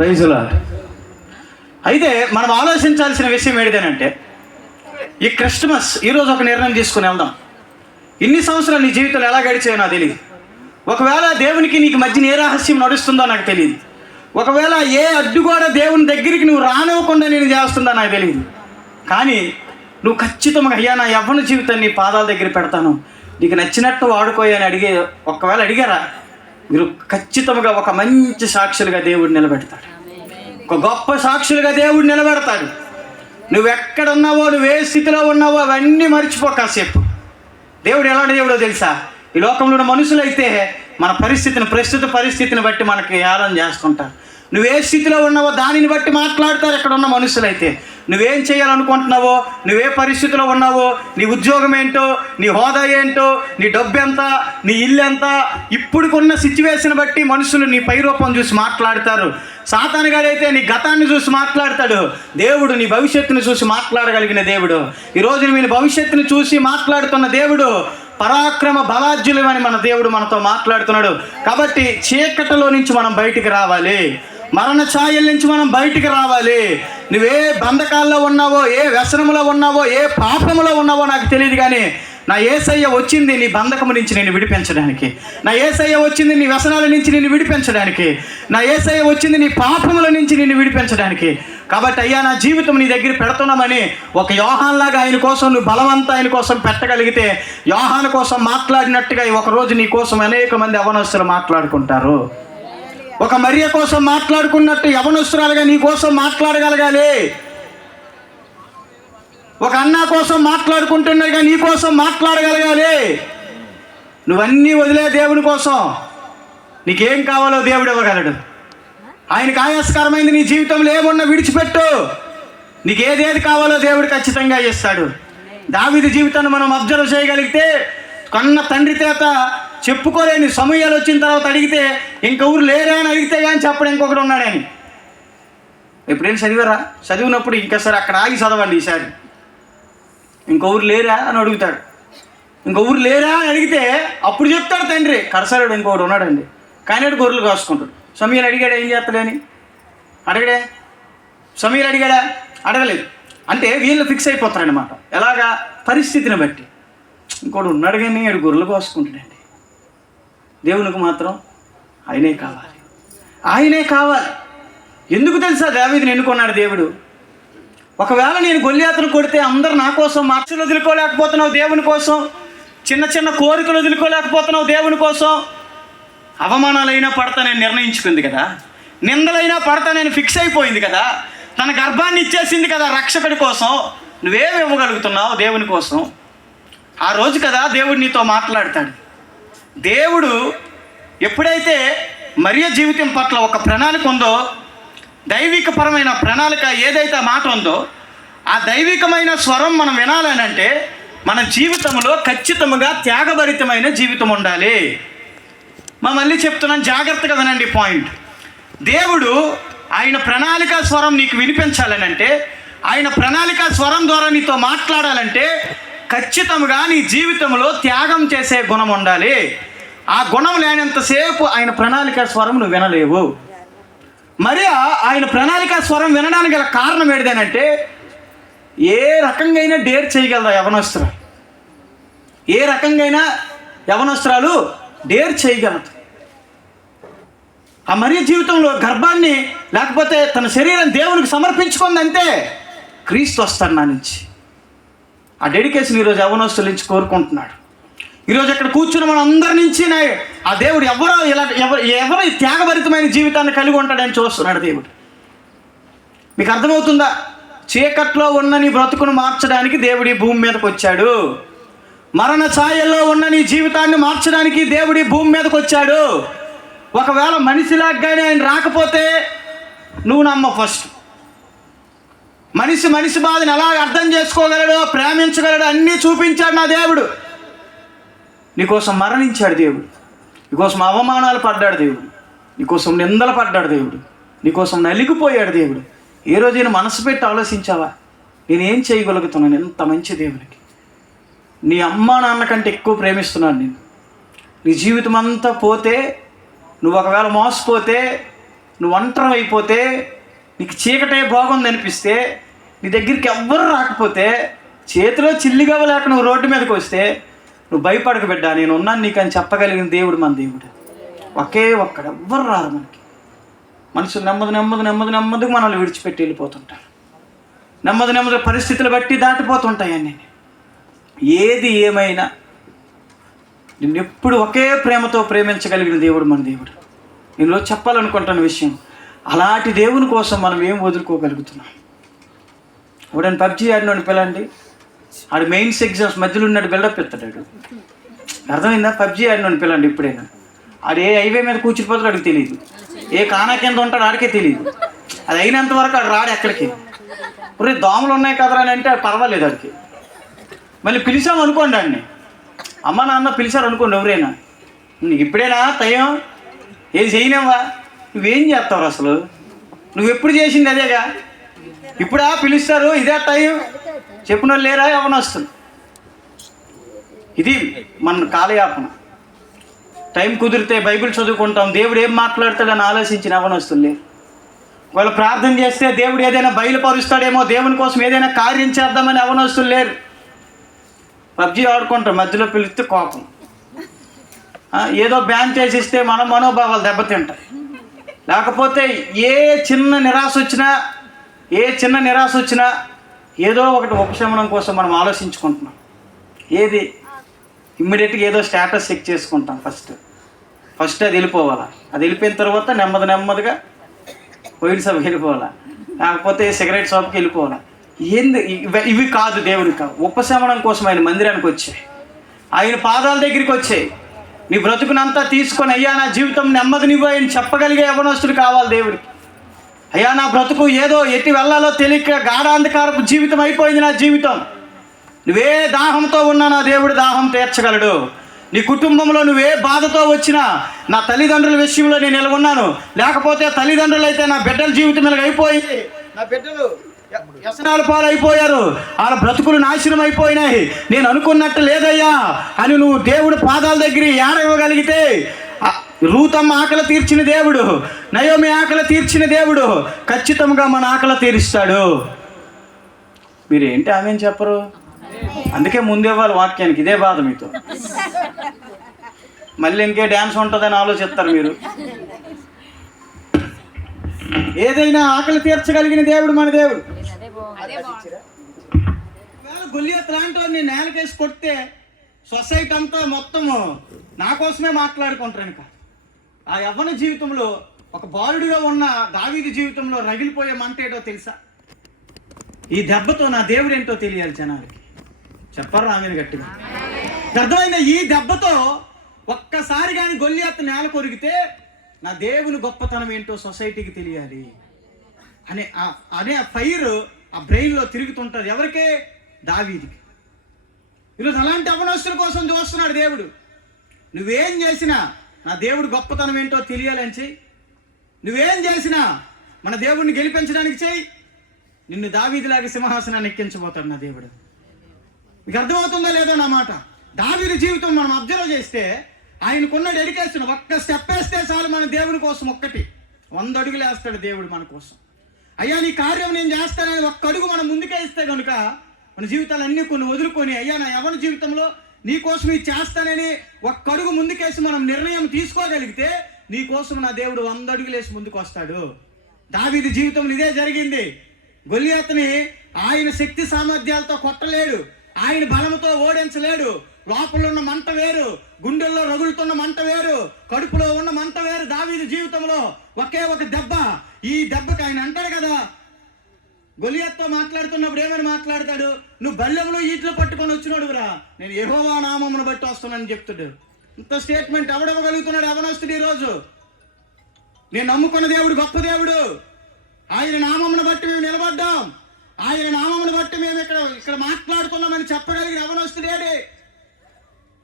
Praise lord. అయితే మనం ఆలోచించాల్సిన విషయం ఏంటిదేనంటే, ఈ క్రిస్మస్ ఈరోజు ఒక నిర్ణయం తీసుకుని వెళ్దాం. ఇన్ని సంవత్సరాలు నీ జీవితంలో ఎలా గడిచాయో నాకు తెలియదు. ఒకవేళ దేవునికి నీకు మధ్యన ఏ రహస్యం నడుస్తుందో నాకు తెలియదు. ఒకవేళ ఏ అడ్డుగోడ దేవుని దగ్గరికి నువ్వు రానివ్వకుండా నేను చేస్తుందో నాకు తెలియదు. కానీ నువ్వు ఖచ్చితంగా అయ్యా నా యవ్వన జీవితాన్ని నీ పాదాల దగ్గర పెడతాను, నీకు నచ్చినట్టు వాడుకోయని ఒకవేళ అడిగారా, మీరు ఖచ్చితంగా ఒక మంచి సాక్షులుగా దేవుడు నిలబెడతాడు. ఒక గొప్ప సాక్షులుగా దేవుడు నిలబెడతాడు. నువ్వు ఎక్కడున్నావో, నువ్వు ఏ స్థితిలో ఉన్నావో అవన్నీ మర్చిపో కాసేపు. దేవుడు ఎలాంటి దేవుడో తెలుసా? ఈ లోకంలో ఉన్న మనుషులైతే మన ప్రస్తుత పరిస్థితిని బట్టి మనకి ఏలం చేస్తుంటారు. నువ్వే స్థితిలో ఉన్నావో దానిని బట్టి మాట్లాడతారు ఇక్కడ ఉన్న మనుషులైతే. నువ్వేం చేయాలనుకుంటున్నావో, నువ్వే పరిస్థితిలో ఉన్నావో, నీ ఉద్యోగం ఏంటో, నీ హోదా ఏంటో, నీ డబ్బు ఎంత, నీ ఇల్లు ఎంత, ఇప్పుడుకున్న సిచ్యువేషన్ బట్టి మనుషులు నీ పై రూపం చూసి మాట్లాడతారు. సాతానుగాడైతే నీ గతాన్ని చూసి మాట్లాడతాడు. దేవుడు నీ భవిష్యత్తును చూసి మాట్లాడగలిగిన దేవుడు. ఈరోజు మీ భవిష్యత్తును చూసి మాట్లాడుతున్న దేవుడు పరాక్రమ బలాజ్యులు అని మన దేవుడు మనతో మాట్లాడుతున్నాడు. కాబట్టి చీకటిలో నుంచి మనం బయటికి రావాలి, మరణ ఛాయల నుంచి మనం బయటికి రావాలి. నువ్వే బంధకాల్లో ఉన్నావో, ఏ వ్యసనములో ఉన్నావో, ఏ పాపములో ఉన్నావో నాకు తెలియదు, కానీ నా యేసయ్య వచ్చింది నీ బంధకము నుంచి నేను విడిపించడానికి. నా యేసయ్య వచ్చింది నీ వ్యసనాల నుంచి నేను విడిపించడానికి. నా యేసయ్య వచ్చింది నీ పాపముల నుంచి నేను విడిపించడానికి. కాబట్టి అయ్యా నా జీవితం నీ దగ్గర పెడుతున్నామని ఒక యోహాన్లాగా ఆయన కోసం నువ్వు బలవంతా ఆయన కోసం పెట్టగలిగితే, యోహాను కోసం మాట్లాడినట్టుగా ఒకరోజు నీ కోసం అనేక మంది యవనస్తులు మాట్లాడుకుంటారు. ఒక మరియ కోసం మాట్లాడుకున్నట్టు యవనస్తురాలుగా నీ కోసం మాట్లాడగలగాలి. ఒక అన్న కోసం మాట్లాడుకుంటున్నట్టుగా నీ కోసం మాట్లాడగలగాలి. నువ్వన్నీ వదిలే దేవుని కోసం. నీకేం కావాలో దేవుడు ఇవ్వగలడు. ఆయనకు ఆయాస్కరమైంది నీ జీవితంలో ఏమున్నా విడిచిపెట్టు. నీకు ఏదేది కావాలో దేవుడు ఖచ్చితంగా ఇస్తాడు. దావీదు జీవితాన్ని మనం అబ్జర్వ్ చేయగలిగితే, కన్న తండ్రి చేత చెప్పుకోలేని సమయాలు వచ్చిన తర్వాత అడిగితే ఇంకెవరు లేరా అని అడిగితే కానీ చెప్పడం ఇంకొకటి ఉన్నాడని. ఎప్పుడైనా చదివారా? చదివినప్పుడు ఇంకా సరే అక్కడ ఆగి చదవండి. ఈసారి ఇంకొవరు లేరా అని అడుగుతాడు. ఇంకొవరు లేరా అని అడిగితే అప్పుడు చెప్తాడు తండ్రి, కరసరుడు ఇంకొకటి ఉన్నాడండి, కానీ గొర్రెలు కాసుకుంటాడు. సమయాలు అడిగాడా ఏం చేస్తాడని? అడగడే. సమయాలు అడిగాడా? అడగలేదు. అంటే వీళ్ళు ఫిక్స్ అయిపోతారనమాట. ఎలాగా? పరిస్థితిని బట్టి. ఇంకోటి ఉన్నాడు కానీ ఆడు గొర్రెలు కోసుకుంటాడండి. దేవునికి మాత్రం ఆయనే కావాలి, ఆయనే కావాలి. ఎందుకు తెలుసా దావీదుని ఎన్నుకున్నాడు దేవుడు? ఒకవేళ నేను గొల్లియాతును కొడితే అందరు నా కోసం మార్చలు వదులుకోలేకపోతున్నావు దేవుని కోసం, చిన్న చిన్న కోరికలు వదులుకోలేకపోతున్నావు దేవుని కోసం, అవమానాలైనా పడతానని నిర్ణయించుకుంది కదా, నిందలైనా పడతానని ఫిక్స్ అయిపోయింది కదా, తన గర్భాన్ని ఇచ్చేసింది కదా రక్షకుడి కోసం. నువ్వేమి ఇవ్వగలుగుతున్నావు దేవుని కోసం? ఆ రోజు కదా దేవుడు నీతో మాట్లాడతాడు. దేవుడు ఎప్పుడైతే మరియ జీవితం పట్ల ఒక ప్రణాళిక ఉందో, దైవికపరమైన ప్రణాళిక ఏదైతే మాట ఉందో, ఆ దైవికమైన స్వరం మనం వినాలని అంటే మన జీవితంలో ఖచ్చితంగా త్యాగభరితమైన జీవితం ఉండాలి. మళ్ళీ చెప్తున్నాను, జాగ్రత్తగా వినండి పాయింట్. దేవుడు ఆయన ప్రణాళిక స్వరం నీకు వినిపించాలని అంటే, ఆయన ప్రణాళిక స్వరం ద్వారా నీతో మాట్లాడాలంటే ఖచ్చితంగా నీ జీవితంలో త్యాగం చేసే గుణం ఉండాలి. ఆ గుణం లేనంతసేపు ఆయన ప్రణాళిక స్వరం నువ్వు వినలేవు. మరి ఆయన ప్రణాళిక స్వరం వినడానికి గల కారణం ఏంటిదేనంటే, ఏ రకంగా డేర్ చేయగలరా యవనస్తురాలు? ఏ రకంగా యవనస్తురాలు డేర్ చేయగలదు. ఆ మరియ జీవితంలో గర్భాన్ని లేకపోతే తన శరీరం దేవునికి సమర్పించుకుందంటే క్రీస్తు వస్తాడు నా నుంచి. ఆ డెడికేషన్ ఈరోజు యవనస్తుల నుంచి కోరుకుంటున్నాడు. ఈరోజు ఇక్కడ కూర్చున్న మన అందరి నుంచి ఆ దేవుడు ఎవరు త్యాగభరితమైన జీవితాన్ని కలిగి ఉంటాడని చూస్తున్నాడు దేవుడు. మీకు అర్థమవుతుందా? చీకట్లో ఉన్న నీ బ్రతుకును మార్చడానికి దేవుడి భూమి మీదకి వచ్చాడు. మరణ ఛాయల్లో ఉన్న నీ జీవితాన్ని మార్చడానికి దేవుడి భూమి మీదకి వచ్చాడు. ఒకవేళ మనిషిలాగానే ఆయన రాకపోతే నువ్వు నమ్మ. ఫస్ట్ మనిషి బాధని ఎలా అర్థం చేసుకోగలడో, ప్రేమించగలడో అన్నీ చూపించాడు నా దేవుడు. నీకోసం మరణించాడు దేవుడు, నీకోసం అవమానాలు పడ్డాడు దేవుడు, నీకోసం నిందలు పడ్డాడు దేవుడు, నీకోసం నలిగిపోయాడు దేవుడు. ఏ రోజైనా మనసు పెట్టి ఆలోచించావా, నేనేం చేయగలుగుతున్నాను ఎంత మంచి దేవునికి? నీ అమ్మ నాన్న కంటే ఎక్కువ ప్రేమిస్తున్నాను నేను. నీ జీవితం అంతా పోతే, నువ్వు ఒకవేళ మోసపోతే, నువ్వు ఒంటరి అయిపోతే, నీకు చీకటే బాగుంది అనిపిస్తే, నీ దగ్గరికి ఎవ్వరు రాకపోతే, చేతిలో చిల్లిగవ్వ లేక నువ్వు రోడ్డు మీదకి వస్తే నువ్వు భయపడక బిడ్డ, నేను ఉన్నాను నీకు అని చెప్పగలిగిన దేవుడు మన దేవుడు. ఒకే ఒక్కడు, ఎవ్వరు రారు మనకి. మనుషులు నెమ్మదిగా మనల్ని విడిచిపెట్టి వెళ్ళిపోతుంటారు. నెమ్మది పరిస్థితులు బట్టి దాటిపోతుంటాయి అన్నీ. ఏది ఏమైనా నిన్నెప్పుడు ఒకే ప్రేమతో ప్రేమించగలిగిన దేవుడు మన దేవుడు. నేను చెప్పాలనుకుంటున్న విషయం, అలాంటి దేవుని కోసం మనం ఏం వదులుకోగలుగుతున్నాం? ఎవడని పబ్జీ ఆడినోడిని పిల్లండి, ఆడు మెయిన్స్ ఎగ్జామ్స్ మధ్యలో ఉన్నాడు, బిల్డప్ ఎత్తాడు. అర్థమైందా? పబ్జీ ఆడినోడిని పిల్లండి ఇప్పుడైనా. ఆడు ఏ హైవే మీద కూర్చునిపోతాడు ఆడికి తెలియదు, ఏ కానా కింద ఉంటాడు ఆడికే తెలియదు. అది అయినంత వరకు ఆడు రాడు ఎక్కడికి. ఒరే దోమలు ఉన్నాయి కదరా అని అంటే పర్వాలేదు ఆడికి. మళ్ళీ పిలిచాము అనుకోండి ఆడిని, అమ్మ నాన్న పిలిచారు అనుకోండి ఎవరైనా, నీకు ఇప్పుడేనా టైం, ఏది చేయలేవా, నువ్వేం చేస్తావు అసలు, నువ్వు ఎప్పుడు చేసింది అదేగా, ఇప్పుడా పిలుస్తారు, ఇదే టైం, చెప్పిన వాళ్ళు లేరా, ఎవరిని వస్తుంది. ఇది మన కాలయాపన. టైం కుదిరితే బైబిల్ చదువుకుంటాం, దేవుడు ఏం మాట్లాడతాడని ఆలోచించిన అవనొస్తులు లేరు. వాళ్ళు ప్రార్థన చేస్తే దేవుడు ఏదైనా బయలుపరుస్తాడేమో, దేవుని కోసం ఏదైనా కార్యం చేద్దామని అవనొస్తులు లేరు. పబ్జీ ఆడుకుంటాం, మధ్యలో పిలిస్తే కోపం, ఏదో బ్యాన్ చేసిస్తే మన మనోభావాలు దెబ్బతింటాయి. లేకపోతే ఏ చిన్న నిరాశ వచ్చినా ఏదో ఒకటి ఉపశమనం కోసం మనం ఆలోచించుకుంటున్నాం. ఏది ఇమ్మీడియట్గా ఏదో స్టేటస్ చెక్ చేసుకుంటాం. ఫస్ట్ అది వెళ్ళిపోవాలా, అది వెళ్ళిపోయిన తర్వాత నెమ్మదిగా వైట్ షాప్కి వెళ్ళిపోవాలా, లేకపోతే సిగరెట్ షాప్కి వెళ్ళిపోవాలా. ఇవి కాదు దేవుడికి కాదు. ఉపశమనం కోసం ఆయన మందిరానికి వచ్చాయి, ఆయన పాదాల దగ్గరికి వచ్చాయి. నీ బ్రతుకునంతా తీసుకొని, అయ్యా నా జీవితం నెమ్మదినివ్వు ఆయన చెప్పగలిగే యవనస్తుడు కావాలి దేవుడికి. అయ్యా నా బ్రతుకు ఏదో ఎట్టి వెళ్ళాలో తెలియక గాఢాంధకారపు జీవితం అయిపోయింది నా జీవితం, నువ్వే దాహంతో ఉన్నా నా దేవుడు దాహం తీర్చగలడు. నీ కుటుంబంలో నువ్వే బాధతో వచ్చినా, నా తల్లిదండ్రుల విషయంలో నేను నిలవన్నాను, లేకపోతే తల్లిదండ్రులు అయితే నా బిడ్డల జీవితం ఇలాగ అయిపోయింది, నా బిడ్డలు వ్యసనాల పాలైపోయారు, వాళ్ళ బ్రతుకులు నాశనం అయిపోయినాయి, నేను అనుకున్నట్టు లేదయ్యా అని నువ్వు దేవుడు పాదాల దగ్గర ఏడవగలిగితే, రూతమ్మ ఆకలి తీర్చిన దేవుడు, నయోమి ఆకలి తీర్చిన దేవుడు ఖచ్చితంగా మన ఆకలి తీరుస్తాడు. మీరేంటి ఆమె చెప్పరు? అందుకే ముందేవాళ్ళు వాక్యానికి, ఇదే బాధ మీతో. మళ్ళీ ఇంకే డ్యాన్స్ ఉంటుందని ఆలోచిస్తారు మీరు. ఏదైనా ఆకలి తీర్చగలిగిన దేవుడు మన దేవుడు. గొల్లియత్ లాంటి వాడిని నేలకేసి కొడితే సొసైటీ అంతా మొత్తము నా కోసమే మాట్లాడుకుంటారు. కాదు, ఆ యవ్వన జీవితంలో ఒక బాలుడిగా ఉన్న దావీదు జీవితంలో రగిలిపోయే మంట ఏంటో తెలుసా? ఈ దెబ్బతో నా దేవుడు ఏంటో తెలియాలి జనాలకి. చెప్పరు రామేని గట్టిగా అర్థమైందా? ఈ దెబ్బతో ఒక్కసారి కానీ గొల్లియత్ నేల కొరిగితే నా దేవుని గొప్పతనం ఏంటో సొసైటీకి తెలియాలి అనే ఫైర్ ఆ బ్రెయిన్లో తిరుగుతుంటుంది. ఎవరికే? దావీదికి. ఈరోజు అలాంటి అవనస్తుల కోసం చూస్తున్నాడు దేవుడు. నువ్వేం చేసినా నా దేవుడు గొప్పతనం ఏంటో తెలియాలని చెయ్యి. నువ్వేం చేసినా మన దేవుడిని గెలిపించడానికి చెయ్యి. నిన్ను దావీదులాగా సింహాసనాన్ని ఎక్కించబోతాడు నా దేవుడు. మీకు అర్థమవుతుందో లేదో నా మాట? దావీదు జీవితం మనం అబ్జర్వ్ చేస్తే ఆయనకున్న డెడికేషన్, ఒక్క స్టెప్ వేస్తే చాలు మన దేవుని కోసం, 100 అడుగులు వేస్తాడు దేవుడు మన కోసం. అయ్యా నీ కార్యం నేను చేస్తానని ఒక్క అడుగు మనం ముందుకే ఇస్తే కనుక మన జీవితాలన్నీ కొన్ని వదులుకొని, అయ్యా నా యవ్వన జీవితంలో నీ కోసం ఇది చేస్తానని ఒక్క అడుగు ముందుకేసి మనం నిర్ణయం తీసుకోగలిగితే నీ కోసం నా దేవుడు 100 అడుగులు వేసి ముందుకు వస్తాడు. దావీదు జీవితంలో ఇదే జరిగింది. గొల్లియతుని ఆయన శక్తి సామర్థ్యాలతో కొట్టలేడు, ఆయన బలంతో ఓడించలేడు. లోపల ఉన్న మంట వేరు, గుండెల్లో రగులుతున్న మంట వేరు, కడుపులో ఉన్న మంట వేరు. దావీదు జీవితంలో ఒకే ఒక దెబ్బ. ఈ దెబ్బకి ఆయన అంటాడు కదా, గొలియత్తో మాట్లాడుతున్నప్పుడు ఏమని మాట్లాడతాడు? నువ్వు బల్లెంలో ఈట్లు పట్టుకొని వచ్చినాడురా, నేను యెహోవా నామమును బట్టి వస్తున్నానని చెప్తాడు. ఇంత స్టేట్మెంట్ ఎవడెవ్వగలుగుతున్నాడు యవనస్తుడు ఈరోజు? నేను నమ్ముకున్న దేవుడు గొప్ప దేవుడు, ఆయన నామమును బట్టి మేము నిలబడ్డాం, ఆయన నామమును బట్టి మేము ఇక్కడ మాట్లాడుతున్నామని చెప్పగలిగిన యవనస్తుడేడే.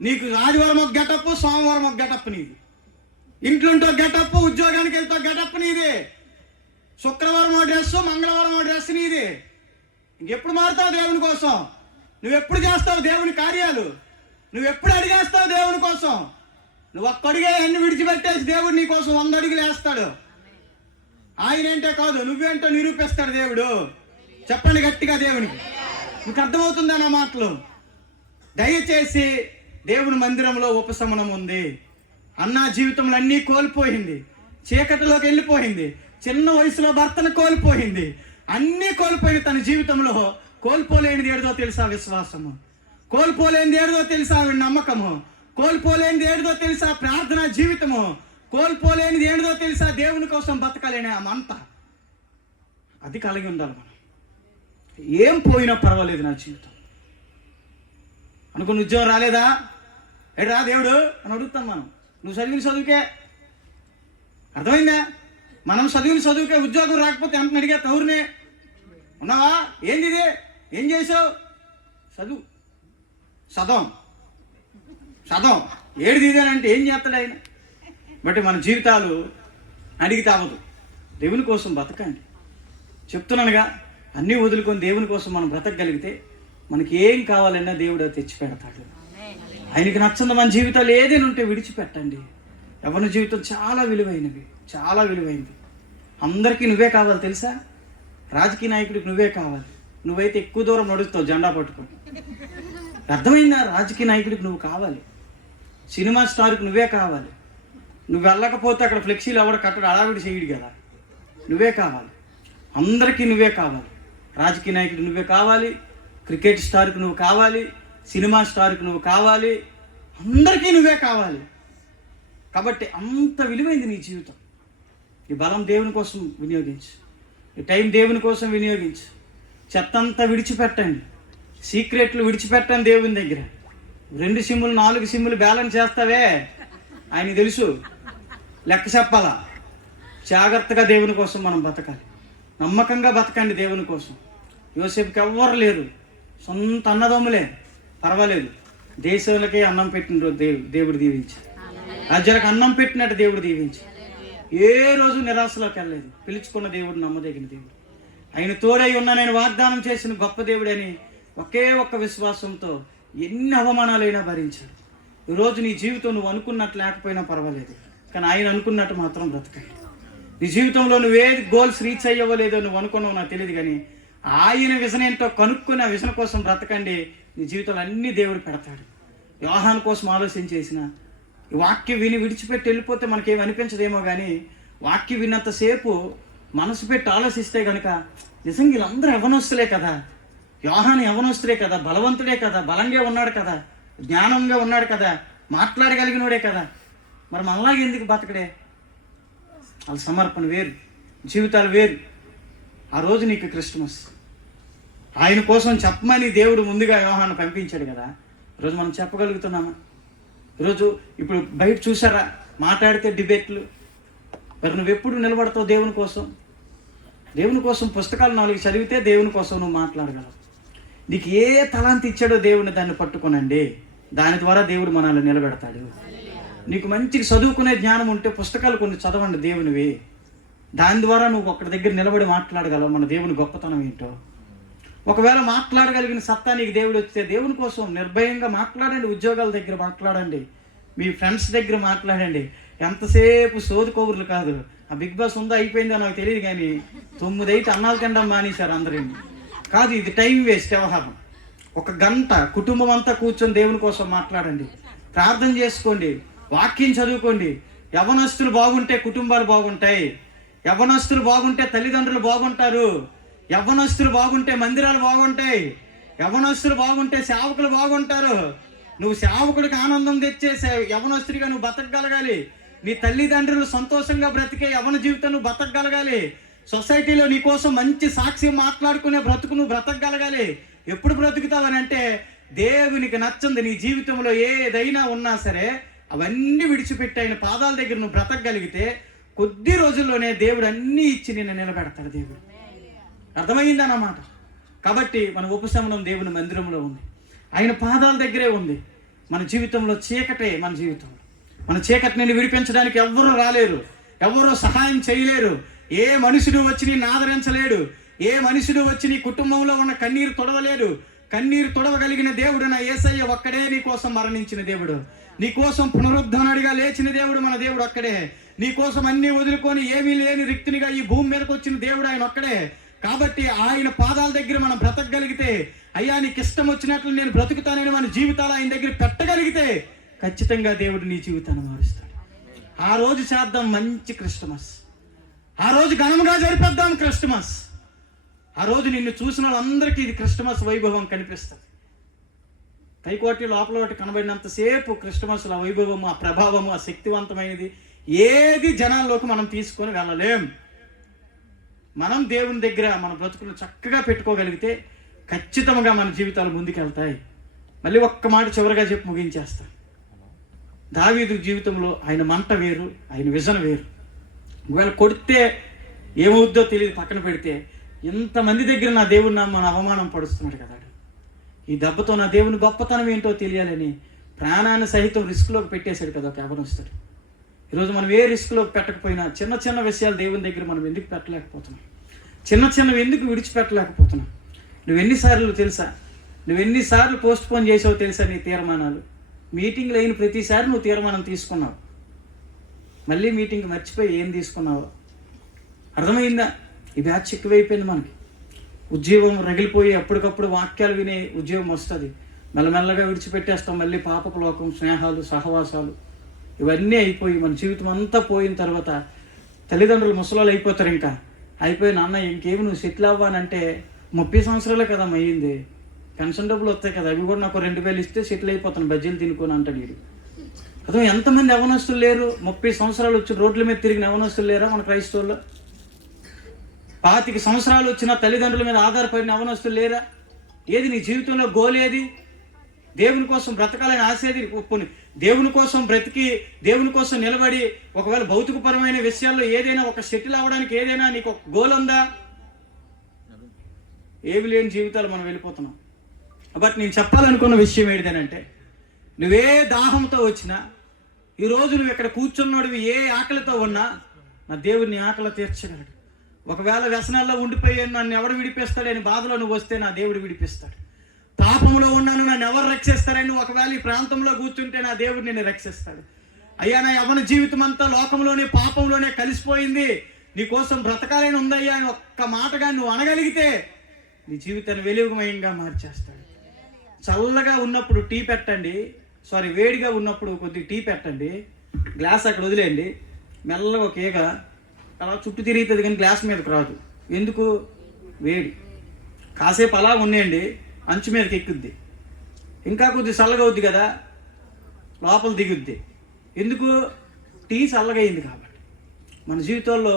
నీకు ఆదివారం ఒక గెటప్, సోమవారం ఒక గెటప్ నీది, ఇంట్లోంటో గెటప్, ఉద్యోగానికి వెళ్తా గెటప్ నీది, శుక్రవారం ఓ డ్రెస్, మంగళవారం ఓ డ్రెస్ నీది. ఇంకెప్పుడు మారుతావు దేవుని కోసం? నువ్వెప్పుడు చేస్తావు దేవుని కార్యాలు? నువ్వెప్పుడు అడిగేస్తావు దేవుని కోసం? నువ్వు ఒక్క అడిగే అన్ని విడిచిపెట్టేసి దేవుడు నీ కోసం 100 అడుగులు వేస్తాడు. ఆయన ఏంటే కాదు, నువ్వేంటో నిరూపిస్తాడు దేవుడు. చెప్పండి గట్టిగా దేవునికి. మీకు అర్థమవుతుందా నా మాటలు? దయచేసి దేవుని మందిరంలో ఉపశమనం ఉంది. అన్న జీవితంలో అన్నీ కోల్పోయింది, చీకటిలోకి వెళ్ళిపోయింది, చిన్న వయసులో భర్తను కోల్పోయింది, అన్నీ కోల్పోయింది. తన జీవితంలో కోల్పోలేనిది ఏడుదో తెలుసా? విశ్వాసము. కోల్పోలేనిది ఏడుదో తెలుసా? నమ్మకము. కోల్పోలేనిది ఏడుదో తెలుసా? ప్రార్థనా జీవితము. కోల్పోలేనిది ఏడుదో తెలుసా? దేవుని కోసం బతకాలేని ఆ మంట. అది కలిగి ఉండాలి మనం. ఏం పోయినా పర్వాలేదు నా జీవితం అనుకుని ఉద్యోగం రాలేదా, రా దేవుడు అని అడుగుతాం మనం. నువ్వు చదివిన చదువుకే, అర్థమైందా? మనం చదివిన చదువుకే ఉద్యోగం రాకపోతే ఎంత అడిగా తౌరునే ఉన్నావా, ఏంది ఇది, ఏం చేసావు, చదువు చదవం ఏడు దిదేనంటే ఏం చేస్తాడు ఆయన. బట్ మన జీవితాలు అడిగితే అవ్వదు. దేవుని కోసం బతకండి చెప్తున్నానుగా. అన్నీ వదులుకొని దేవుని కోసం మనం బ్రతకగలిగితే మనకి ఏం కావాలన్నా దేవుడు తెచ్చి పెడతాడు. ఆయనకి నచ్చంది మన జీవితాలు ఏదైనా ఉంటే విడిచిపెట్టండి. ఎవరి జీవితం చాలా విలువైనది, చాలా విలువైనది. అందరికీ నువ్వే కావాలి తెలుసా? రాజకీయ నాయకుడికి నువ్వే కావాలి. నువ్వైతే ఎక్కువ దూరం నడుస్తావు జెండా పట్టుకొని, అర్థమైందా? రాజకీయ నాయకుడికి నువ్వు కావాలి. సినిమా స్టార్కి నువ్వే కావాలి. నువ్వు వెళ్ళకపోతే అక్కడ ఫ్లెక్సీలు ఎవడ కట్టడు, అడావిడి చేయడు కదా. నువ్వే కావాలి, అందరికీ నువ్వే కావాలి. రాజకీయ నాయకుడికి నువ్వే కావాలి, క్రికెట్ స్టార్కి నువ్వు కావాలి, సినిమా స్టార్కి నువ్వు కావాలి, అందరికీ నువ్వే కావాలి. కాబట్టి అంత విలువైంది నీ జీవితం. ఈ బలం దేవుని కోసం వినియోగించు, ఈ టైం దేవుని కోసం వినియోగించు. చెత్తంతా విడిచిపెట్టండి, సీక్రెట్లు విడిచిపెట్టండి. దేవుని దగ్గర 2 సిమ్ములు 4 సిమ్ములు బ్యాలెన్స్ చేస్తావే, ఆయనకి తెలుసు, లెక్క చెప్పాలా. జాగ్రత్తగా దేవుని కోసం మనం బతకాలి, నమ్మకంగా బతకండి దేవుని కోసం. యోసేపుకి ఎవ్వరు లేరు, సొంత అన్నదమ్ములే, పర్వాలేదు. దేశాలకే అన్నం పెట్టిన రోజు దేవుడు దీవించి, రాజ్యాలకు అన్నం పెట్టినట్టు దేవుడు దీవించి, ఏ రోజు నిరాశలోకి వెళ్ళలేదు. పిలుచుకున్న దేవుడు, నమ్మదగిన దేవుడు, ఆయన తోడై ఉన్నా నేను వాగ్దానం చేసిన గొప్ప దేవుడని ఒకే ఒక్క విశ్వాసంతో ఎన్ని అవమానాలైనా భరించాడు. ఈరోజు నీ జీవితం నువ్వు అనుకున్నట్టు లేకపోయినా పర్వాలేదు, కానీ ఆయన అనుకున్నట్టు మాత్రం బ్రతకండి. నీ జీవితంలో నువ్వేది గోల్స్ రీచ్ అయ్యవో లేదో నువ్వు అనుకున్నావు నాకు తెలియదు, కానీ ఆయన విజన్ ఏంటో కనుక్కుని ఆ విజన్ కోసం బ్రతకండి. నీ జీవితంలో అన్నీ దేవుడు పెడతాడు. యోహాను కోసం ఆలోచన చేసిన, ఈ వాక్యం విని విడిచిపెట్టి వెళ్ళిపోతే మనకేం అనిపించదేమో, కానీ వాక్యం విన్నంతసేపు మనసు పెట్టి ఆలోచిస్తే కనుక నిజంగా వీళ్ళందరూ యవనస్తులే కదా, యోహాను యవనస్తులే కదా, బలవంతుడే కదా, బలంగా ఉన్నాడు కదా, జ్ఞానంగా ఉన్నాడు కదా, మాట్లాడగలిగినోడే కదా, మరి మనలాగే ఎందుకు బతకడే? వాళ్ళ సమర్పణ వేరు, జీవితాలు వేరు. ఆ రోజు నీకు క్రిస్మస్. ఆయన కోసం చెప్పమని దేవుడు ముందుగా యోహాను పంపించాడు కదా. ఈరోజు మనం చెప్పగలుగుతున్నామా? ఈరోజు ఇప్పుడు బయట చూసారా, మాట్లాడితే డిబేట్లు. మరి నువ్వెప్పుడు నిలబడతావు దేవుని కోసం? దేవుని కోసం పుస్తకాలు 4 చదివితే దేవుని కోసం నువ్వు మాట్లాడగలవు. నీకు ఏ తలాంతి ఇచ్చాడో దేవుడిని దాన్ని పట్టుకోనండి, దాని ద్వారా దేవుడు మనల్ని నిలబెడతాడు. నీకు మంచిగా చదువుకునే జ్ఞానం ఉంటే పుస్తకాలు కొన్ని చదవండి దేవునివి, దాని ద్వారా నువ్వు ఒక్కడి దగ్గర నిలబడి మాట్లాడగలవు మన దేవుని గొప్పతనం ఏంటో. ఒకవేళ మాట్లాడగలిగిన సత్తా నీకు దేవుడు వస్తే దేవుని కోసం నిర్భయంగా మాట్లాడండి. ఉద్యోగాల దగ్గర మాట్లాడండి, మీ ఫ్రెండ్స్ దగ్గర మాట్లాడండి. ఎంతసేపు సోది కబుర్లు కాదు. ఆ బిగ్ బాస్ ఉందో అయిపోయిందో నాకు తెలియదు, కానీ 9 అయితే అన్నాలు తినడం మానేశారు అందరూ. కాదు, ఇది టైం వేస్ట్ వ్యవహారం. 1 గంట కుటుంబం అంతా కూర్చొని దేవుని కోసం మాట్లాడండి, ప్రార్థన చేసుకోండి, వాక్యం చదువుకోండి. యవనస్తులు బాగుంటే కుటుంబాలు బాగుంటాయి, యవనస్తులు బాగుంటే తల్లిదండ్రులు బాగుంటారు, యవనస్తులు బాగుంటే మందిరాలు బాగుంటాయి, యవనస్తులు బాగుంటే సేవకులు బాగుంటారు. నువ్వు సేవకుడికి ఆనందం తెచ్చే యవనస్తుడిగా నువ్వు బతకగలగాలి. నీ తల్లిదండ్రులు సంతోషంగా బ్రతికే యవన జీవితం నువ్వు బతకగలగాలి. సొసైటీలో నీ కోసం మంచి సాక్ష్యం మాట్లాడుకునే బ్రతుకు నువ్వు బ్రతకగలగాలి. ఎప్పుడు బ్రతుకుతావని అంటే, దేవునికి నచ్చంది నీ జీవితంలో ఏదైనా ఉన్నా సరే అవన్నీ విడిచిపెట్టి ఆయన పాదాల దగ్గర నువ్వు బ్రతకగలిగితే కొద్ది రోజుల్లోనే దేవుడు అన్నీ ఇచ్చి నిన్ను నిలబెడతాడు. దేవుడు అర్థమైందన్నమాట. కాబట్టి మన ఉపశమనం దేవుని మందిరంలో ఉంది, ఆయన పాదాల దగ్గరే ఉంది. మన జీవితంలో చీకటే, మన చీకటిని విడిపించడానికి ఎవ్వరూ రాలేరు, ఎవ్వరూ సహాయం చేయలేరు. ఏ మనుషుడు వచ్చి నిన్ను ఆదరించలేడు, ఏ మనుషుడు వచ్చి నీ కుటుంబంలో ఉన్న కన్నీరు తొడవలేడు. కన్నీరు తొడవగలిగిన దేవుడు నా యేసయ్య ఒక్కడే, నీ కోసం మరణించిన దేవుడు, నీ కోసం పునరుద్ధరణగా లేచిన దేవుడు మన దేవుడు ఒక్కడే. నీ కోసం అన్ని వదులుకొని ఏమీ లేని రిక్తునిగా ఈ భూమి మీదకి వచ్చిన దేవుడు ఆయన ఒక్కడే. కాబట్టి ఆయన పాదాల దగ్గర మనం బ్రతకగలిగితే, అయ్యా నీకు ఇష్టం వచ్చినట్లు నేను బ్రతుకుతానని మన జీవితాలు ఆయన దగ్గర పెట్టగలిగితే ఖచ్చితంగా దేవుడు నీ జీవితాన్ని మారుస్తాడు. ఆ రోజు చేద్దాం మంచి క్రిస్టమస్, ఆ రోజు ఘనంగా జరిపేద్దాం క్రిస్టమస్. ఆ రోజు నిన్ను చూసిన వాళ్ళందరికీ ఇది క్రిస్టమస్ వైభవం కనిపిస్తుంది. పైకోటి లోపల ఒకటి కనబడినంతసేపు క్రిస్టమస్ ఆ వైభవము, ఆ ప్రభావము, ఆ శక్తివంతమైనది ఏది జనాల్లోకి మనం తీసుకొని వెళ్ళలేం. మనం దేవుని దగ్గర మన బ్రతుకులు చక్కగా పెట్టుకోగలిగితే ఖచ్చితంగా మన జీవితాలు ముందుకెళ్తాయి. మళ్ళీ ఒక్క మాట చివరిగా చెప్పి ముగించేస్తాను. దావీదు జీవితంలో ఆయన మంట వేరు, ఆయన విజన్ వేరు. ఒకవేళ కొడితే ఏమవుద్దో తెలియదు, పక్కన పెడితే ఇంతమంది దగ్గర నా దేవుని నామని అవమానం పడుస్తున్నాడు కదా, ఈ దెబ్బతో నా దేవుని గొప్పతనం ఏంటో తెలియాలని ప్రాణాన్ని సహితం రిస్క్లోకి పెట్టేశాడు కదా ఒక యవనస్తుడు. ఈరోజు మనం ఏ రిస్క్లోకి పెట్టకపోయినా చిన్న చిన్న విషయాలు దేవుని దగ్గర మనం ఎందుకు పెట్టలేకపోతున్నాం? చిన్న చిన్నవి ఎందుకు విడిచిపెట్టలేకపోతున్నాం? నువ్వెన్నిసార్లు తెలుసా, నువ్వెన్నిసార్లు పోస్ట్ పోన్ చేసావో తెలుసా? నీ తీర్మానాలు మీటింగ్లు అయిన ప్రతిసారి నువ్వు తీర్మానం తీసుకున్నావు, మళ్ళీ మీటింగ్ మర్చిపోయి ఏం తీసుకున్నావో అర్థమైందా? ఈ బ్యాచ్ ఎక్కువైపోయింది మనకి. ఉద్యోగం రగిలిపోయి అప్పటికప్పుడు వాక్యాలు వినే ఉద్యోగం వస్తుంది, మెల్లమెల్లగా విడిచిపెట్టేస్తాం. మళ్ళీ పాపపు లోకం, స్నేహాలు, సహవాసాలు ఇవన్నీ అయిపోయి మన జీవితం అంతా పోయిన తర్వాత తల్లిదండ్రులు ముసలాళ్ళు అయిపోతారు. ఇంకా అయిపోయి నాన్న ఇంకేమి నువ్వు సెటిల్ అవ్వానంటే 30 సంవత్సరాలే కదా అయ్యింది, పెన్షన్ డబ్బులు వస్తాయి కదా, అవి కూడా నాకు 2000 ఇస్తే సెటిల్ అయిపోతాను బజ్జీలు తినుకొని అంటాడు వీడు. అదే ఎంతమంది యవనస్తులు లేరు? 30 సంవత్సరాలు వచ్చి రోడ్ల మీద తిరిగిన యవనస్తులు లేరా మన క్రైస్తవుల్లో? 25 సంవత్సరాలు వచ్చిన తల్లిదండ్రుల మీద ఆధారపడిన యవనస్తులు లేరా? ఏది నీ జీవితంలో గోల్? ఏది? దేవుని కోసం బ్రతకాలని ఆశేది? దేవుని కోసం బ్రతికి దేవుని కోసం నిలబడి ఒకవేళ భౌతికపరమైన విషయాల్లో ఏదైనా ఒక సెటిల్ అవ్వడానికి ఏదైనా నీకు ఒక గోల్ ఉందా? ఏమి లేని జీవితాలు మనం వెళ్ళిపోతున్నాం. బట్ నేను చెప్పాలనుకున్న విషయం ఏంటంటే, నువ్వే దాహంతో వచ్చినా, ఈరోజు నువ్వు ఇక్కడ కూర్చున్నోడివి ఏ ఆకలితో ఉన్నా నా దేవుడిని ఆకలి తీర్చగలడు. ఒకవేళ వ్యసనాల్లో ఉండిపోయాను, నన్ను ఎవడు విడిపిస్తాడని బాధలో నువ్వు వస్తే నా దేవుడు విడిపిస్తాడు. పాపంలో ఉన్నాను, నన్ను ఎవరు రక్షిస్తారని ఒకవేళ ఈ ప్రాంతంలో కూర్చుంటే నా దేవుడు నిన్ను రక్షిస్తాడు. అయ్యా నా యవ్వన జీవితం అంతా లోకంలోనే పాపంలోనే కలిసిపోయింది, నీ కోసం బ్రతకాలని ఉందయ్యా అని ఒక్క మాటగా నువ్వు అనగలిగితే నీ జీవితాన్ని వెలుగుమయంగా మార్చేస్తాడు. చల్లగా ఉన్నప్పుడు టీ పెట్టండి, వేడిగా ఉన్నప్పుడు కొద్దిగా టీ పెట్టండి, గ్లాస్ అక్కడ వదిలేయండి, మెల్లగా ఒక ఈగ అలా చుట్టూ తిరుగుతుంది కానీ గ్లాస్ మీదకి రాదు. ఎందుకు? వేడి. కాసేపు అలా ఉన్నాయండి, అంచు మీదకి ఎక్కుద్ది, ఇంకా కొద్దిగా చల్లగా అవుద్ది కదా, లోపల దిగుద్ది. ఎందుకు? టీ చల్లగా అయింది కాబట్టి. మన జీవితాల్లో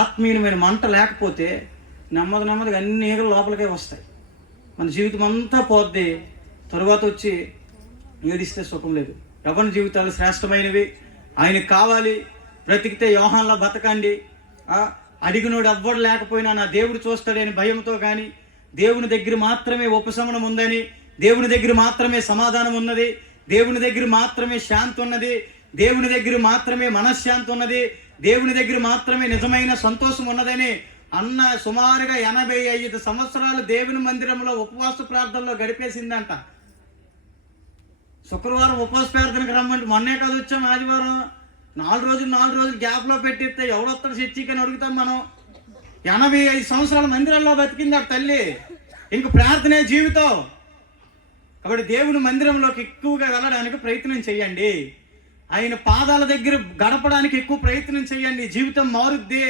ఆత్మీయమైన మంట లేకపోతే నెమ్మదిగా అన్ని ఈగలు లోపలికే వస్తాయి, మన జీవితం అంతా పోద్ది. తరువాత వచ్చి ఏడిస్తే సుఖం లేదు. యవ్వన జీవితాలు శ్రేష్టమైనవి, ఆయనకు కావాలి. బ్రతికితే యోహాన్లా బతకండి. అడిగినోడు ఎవ్వడు లేకపోయినా నా దేవుడు చూస్తాడని భయంతో కానీ, దేవుని దగ్గర మాత్రమే ఉపశమనం ఉందని, దేవుని దగ్గర మాత్రమే సమాధానం ఉన్నది, దేవుని దగ్గర మాత్రమే శాంతి ఉన్నది, దేవుని దగ్గర మాత్రమే మనశ్శాంతి ఉన్నది, దేవుని దగ్గర మాత్రమే నిజమైన సంతోషం ఉన్నదని అన్న సుమారుగా 85 సంవత్సరాలు దేవుని మందిరంలో ఉపవాస ప్రార్థనలో గడిపేసిందంట. శుక్రవారం ఉపవాస ప్రార్థనకు రమ్మంటే మొన్నే కాదు వచ్చాం, ఆదివారం 4 రోజులు గ్యాప్లో పెట్టిస్తే ఎవడొస్తాడు చర్చికని అడుగుతాం మనం. 85 సంవత్సరాల మందిరంలో బతికింది ఆ తల్లి. ఇంక ప్రార్థనే జీవితం. కాబట్టి దేవుని మందిరంలోకి ఎక్కువగా వెళ్ళడానికి ప్రయత్నం చేయండి, ఆయన పాదాల దగ్గర గడపడానికి ఎక్కువ ప్రయత్నం చేయండి, జీవితం మారుద్ది.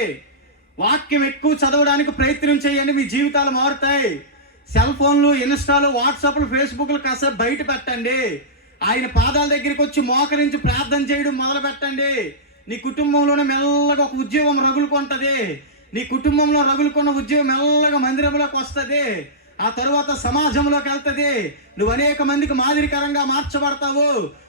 వాక్యం ఎక్కువ చదవడానికి ప్రయత్నం చేయండి, మీ జీవితాలు మారుతాయి. సెల్ ఫోన్లు, ఇన్స్టాలు, వాట్సాప్లు, ఫేస్బుక్లు కాసేపు బయట పెట్టండి, ఆయన పాదాల దగ్గరికి వచ్చి మోకరించి ప్రార్థన చేయడం మొదలు పెట్టండి. నీ కుటుంబంలోనే మెల్లగా ఒక ఉద్యోగం రగులుకుంటుంది, నీ కుటుంబంలో రగులుకున్న ఉద్యోగం మెల్లగా మందిరంలోకి వస్తుంది, ఆ తరువాత సమాజంలోకి వెళ్తుంది. నువ్వు అనేక మందికి మాదిరికరంగా మార్చబడతావు,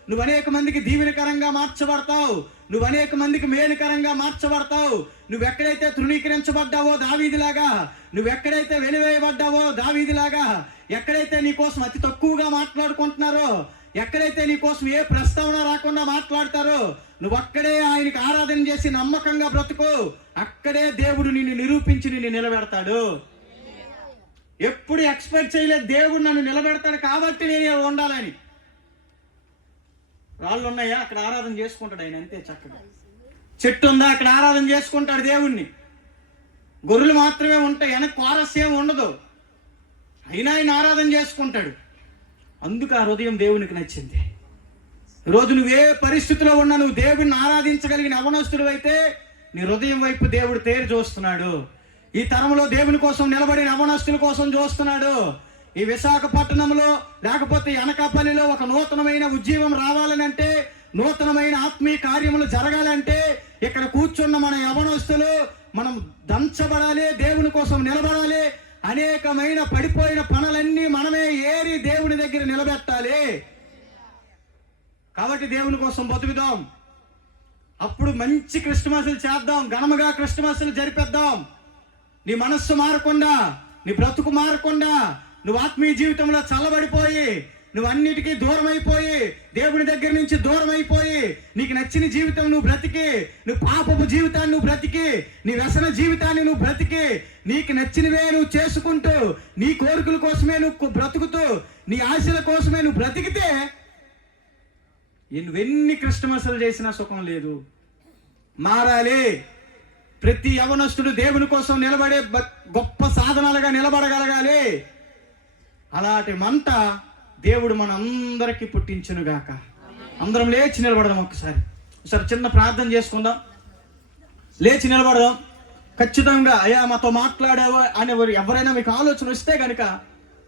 నువ్వు అనేక మందికి దీవెనకరంగా మార్చబడతావు, నువ్వు అనేక మందికి మేలుకరంగా మార్చబడతావు. నువ్వు ఎక్కడైతే తృణీకరించబడ్డావో దావీదిలాగా, నువ్వు ఎక్కడైతే వెలివేయబడ్డావో దావీదిలాగా, ఎక్కడైతే నీ కోసం అతి తక్కువగా మాట్లాడుకుంటున్నారో, ఎక్కడైతే నీ కోసం ఏ ప్రస్తావన రాకుండా మాట్లాడతారో, నువ్వు అక్కడే ఆయనకి ఆరాధన చేసి నమ్మకంగా బ్రతుకు, అక్కడే దేవుడు నిన్ను నిరూపించి నిన్ను నిలబెడతాడు. ఎప్పుడు ఎక్స్పెక్ట్ చేయలేదు దేవుడు నన్ను నిలబెడతాడు కాబట్టి నేను ఉండాలని. రాళ్ళు ఉన్నాయా, అక్కడ ఆరాధన చేసుకుంటాడు ఆయన, అంతే. చక్కగా చెట్టు ఉందా, అక్కడ ఆరాధన చేసుకుంటాడు దేవుణ్ణి. గొర్రెలు మాత్రమే ఉంటాయి, వెనక కోరస్ ఏమి ఉండదు, అయినా ఆయన ఆరాధన చేసుకుంటాడు. అందుకు ఆ హృదయం దేవునికి నచ్చింది. ఈరోజు నువ్వే పరిస్థితిలో ఉన్నా నువ్వు దేవుడిని ఆరాధించగలిగిన యవనస్తుడు అయితే నీ హృదయం వైపు దేవుడు తేరి చూస్తున్నాడు. ఈ తరంలో దేవుని కోసం నిలబడిన యవనస్తుల కోసం చూస్తున్నాడు. ఈ విశాఖపట్నంలో లేకపోతే అనకాపల్లిలో ఒక నూతనమైన ఉజ్జీవం రావాలని అంటే, నూతనమైన ఆత్మీయ కార్యములు జరగాలంటే ఇక్కడ కూర్చున్న మన యవనస్తులు మనం దంచబడాలి, దేవుని కోసం నిలబడాలి. అనేకమైన పడిపోయిన పనులన్నీ మనమే ఏరి దేవుని దగ్గర నిలబెట్టాలి. కాబట్టి దేవుని కోసం బతుకుదాం. అప్పుడు మంచి క్రిస్మస్లు చేద్దాం, ఘనముగా క్రిస్మస్లు జరిపేద్దాం. నీ మనస్సు మారకుండా, నీ బ్రతుకు మారకుండా, నువ్వు ఆత్మీయ జీవితంలో చల్లబడిపోయి, నువ్వు అన్నిటికీ దూరం అయిపోయి, దేవుని దగ్గర నుంచి దూరం అయిపోయి, నీకు నచ్చిన జీవితం నువ్వు బ్రతికి, నువ్వు పాపపు జీవితాన్ని నువ్వు బ్రతికి, నీ వ్యసన జీవితాన్ని నువ్వు బ్రతికి, నీకు నచ్చినవే నువ్వు చేసుకుంటూ, నీ కోరికల కోసమే నువ్వు బ్రతుకుతూ, నీ ఆశల కోసమే నువ్వు బ్రతికితే నువ్వెన్ని క్రిస్మస్లు చేసినా సుఖం లేదు. మారాలి. ప్రతి యవనస్తుడు దేవుని కోసం నిలబడే గొప్ప సాధనాలుగా నిలబడగలగాలి. అలాంటి మంట దేవుడు మన అందరికీ పుట్టించునుగాక. అందరం లేచి నిలబడదాం. ఒకసారి చిన్న ప్రార్థన చేసుకుందాం. లేచి నిలబడదాం. ఖచ్చితంగా అయ్యా మాతో మాట్లాడావా అనేవారు ఎవరైనా మీకు ఆలోచన వస్తే కనుక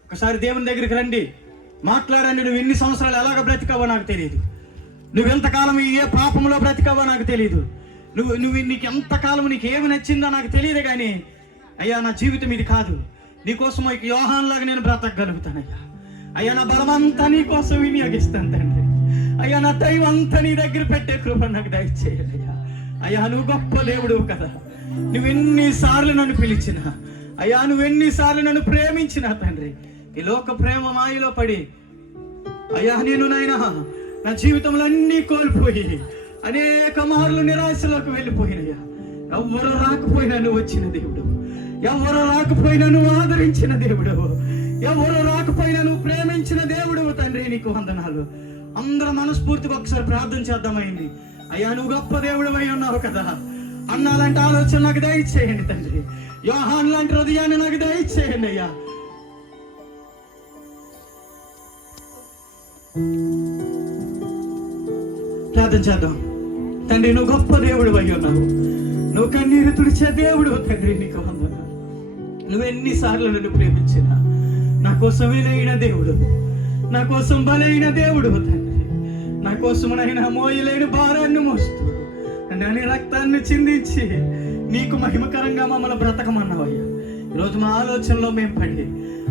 ఒకసారి దేవుని దగ్గరికి రండి, మాట్లాడండి. నువ్వు ఎన్ని సంవత్సరాలు ఎలాగ బ్రతికావో నాకు తెలియదు, నువ్వు ఎంతకాలం ఏ పాపంలో బ్రతికావో నాకు తెలియదు, నీకు ఎంతకాలం నీకు ఏమి నచ్చిందో నాకు తెలియదు. కానీ అయ్యా నా జీవితం ఇది కాదు, నీకోసం యోహాన్లాగా నేను బ్రతకగలుగుతానయ్యా. అయ్యా నా బలమంతా నీ కోసం వినియోగిస్తాను తండ్రి. అయ్యా నా దైవం అంతా నీ దగ్గర పెట్టే కృప నాకు దయచేయాలి. అయ్యా నువ్వు గొప్ప దేవుడు కదా. నువ్వెన్నిసార్లు నన్ను పిలిచిన అయ్యా, నువ్వెన్నిసార్లు నన్ను ప్రేమించిన తండ్రి, ఈ లోక ప్రేమ మాయలో పడి అయ్యా నేను నాయనా నా జీవితంలో అన్నీ కోల్పోయి అనేక మార్లు నిరాశలోకి వెళ్ళిపోయినయ్యా. ఎవ్వరూ రాకపోయినా నువ్వు వచ్చిన దేవుడు, ఎవరు రాకపోయినా నువ్వు ఆదరించిన దేవుడు, ఎవరు రాకపోయినా నువ్వు ప్రేమించిన దేవుడు తండ్రి. నీకు వందనాలు. అందరం మనస్ఫూర్తిగా ఒకసారి ప్రార్థన చేద్దామైంది. అయ్యా నువ్వు గొప్ప దేవుడు అయి ఉన్నావు కదా. అన్నాలాంటి ఆలోచన నాకు దయచేయండి తండ్రి. యోహాన్ లాంటి హృదయాన్ని నాకు దయచేయండి అయ్యా. ప్రార్థన చేద్దాం. తండ్రి నువ్వు గొప్ప దేవుడు అయి ఉన్నావు, నువ్వు కన్నీరు తుడిచే దేవుడు తండ్రి. నీకు వందనాలు. నువ్వెన్నిసార్లు నన్ను ప్రేమించినా నా కోసం వినైన దేవుడు, నా కోసం బలైన దేవుడు తండ్రి. నా కోసమునైనా మోయలేని భారాన్ని మోస్తూ నన్ను రక్తాన్ని చిందించి నీకు మహిమకరంగా మమ్మల్ని బ్రతకమన్నావయ్యా. ఈరోజు మా ఆలోచనలో మేము పడి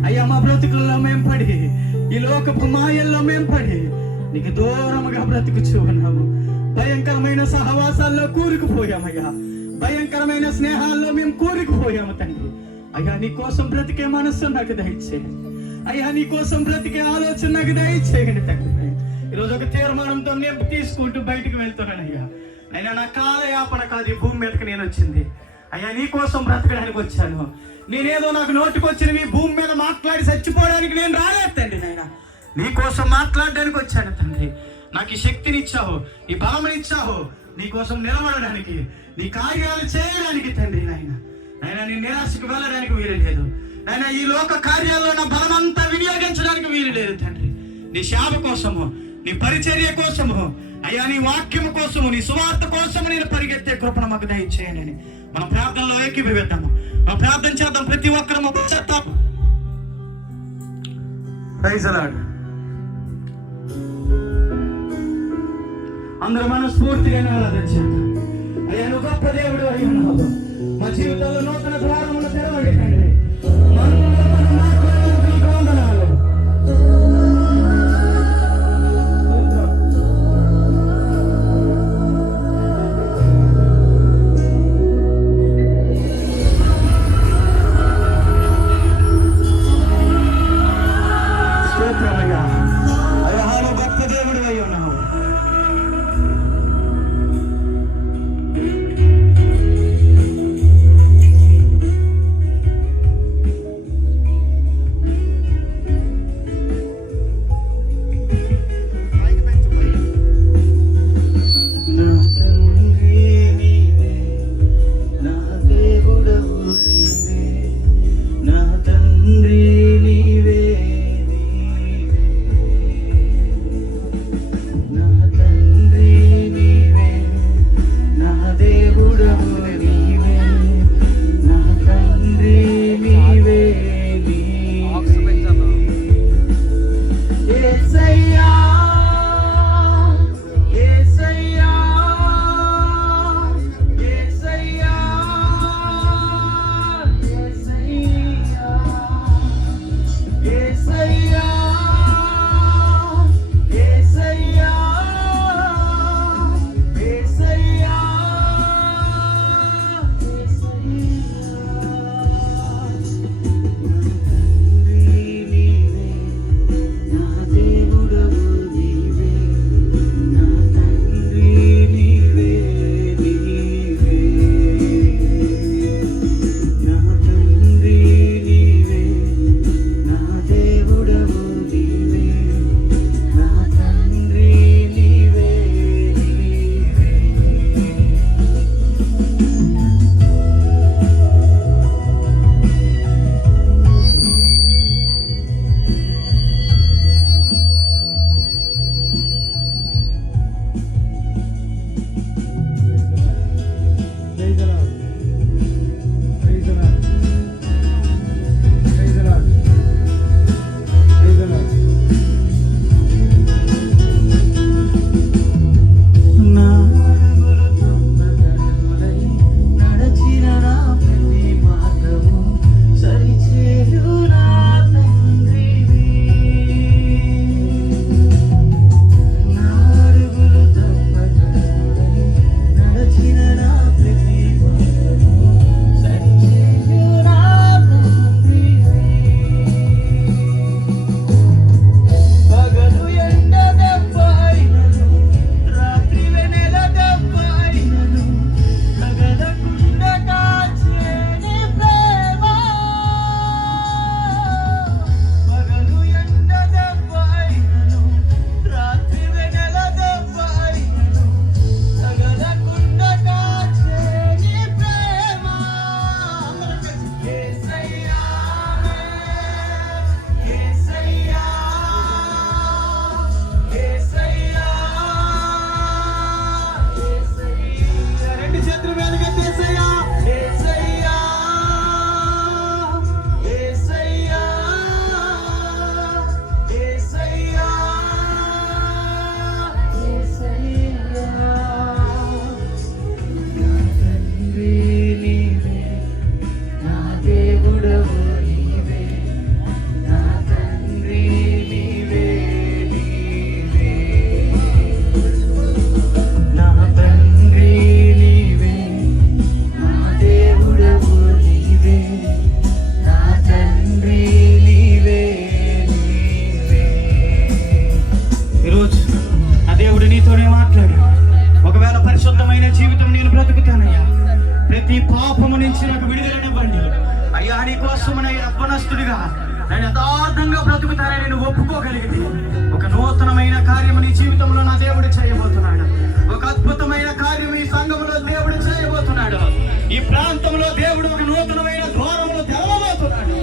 అయ్యా, మా బ్రతుకుల్లో మేము పడి, ఈ లోకపు మాయల్లో మేము పడి నీకు దూరముగా బ్రతుకుచూ ఉన్నాము. భయంకరమైన సహవాసాల్లో కూరుకుపోయామయ్యా, భయంకరమైన స్నేహాల్లో మేము కూరుకుపోయాము తండ్రి. అయ్యా నీ కోసం బ్రతికే మనస్సు నాకు దయచేయండి అయ్యా, నీ కోసం బ్రతికే ఆలోచన నాకు దయచేయండి తండ్రి. ఈరోజు ఒక తీర్మానంతో నేను తీసుకుంటూ బయటకు వెళ్తున్నానయ్యా. అయినా నా కాలయాపన కాదు ఈ భూమి మీదకి నేను వచ్చింది అయ్యా, నీ కోసం బ్రతకడానికి వచ్చాను. నేనేదో నాకు నోటికొచ్చిన ఈ భూమి మీద మాట్లాడి చచ్చిపోవడానికి నేను రాలేదు తండ్రి. నాయన నీ కోసం మాట్లాడడానికి వచ్చాను తండ్రి. నాకు ఈ శక్తిని ఇచ్చావు, ఈ బలముని ఇచ్చావు, నీ కోసం నిలబడడానికి, నీ కార్యాలు చేయడానికి తండ్రి. నాయన నీ నిరాశకు వెళ్ళడానికి వీలు లేదు నాయన. ఈ లోక కార్యాల్లో నా బలమంతా వినియోగించడానికి వీలు లేదు తండ్రి. నీ సేవ కోసము, నీ పరిచర్య కోసము అయ్యా, నీ వాక్యము కోసము, నీ సువార్త కోసము నేను పరిగెత్తే కృపను మాకు దయచేయనని మనం ప్రార్థనలో ఏకీభవిద్దాము. మనం ప్రార్థన చేద్దాం. ప్రతి ఒక్కరము చేద్దాం. Praise the Lord. అందరూ మనస్ఫూర్తిగా ఆరాధన చేద్దాం. అయ్యా నువ్వు గొప్ప దేవుడు అయి ఉన్నావు. మా జీవితంలో నూతన ద్వారములు తెరవండి తండ్రి. నాకు విడుదలనివ్వండి అయ్యా. నీ కోసం యవ్వనస్తుడిగా నేను యథార్థంగా బ్రతుకుతానని నువ్వు ఒప్పుకోగలిగితే ఒక నూతనమైన కార్యము నీ జీవితంలో నా దేవుడు చేయబోతున్నాడు. ఒక అద్భుతమైన కార్యం ఈ సంఘంలో దేవుడు చేయబోతున్నాడు. ఈ ప్రాంతంలో దేవుడు ఒక నూతనమైన ద్వారములు తెరవబోతున్నాడు.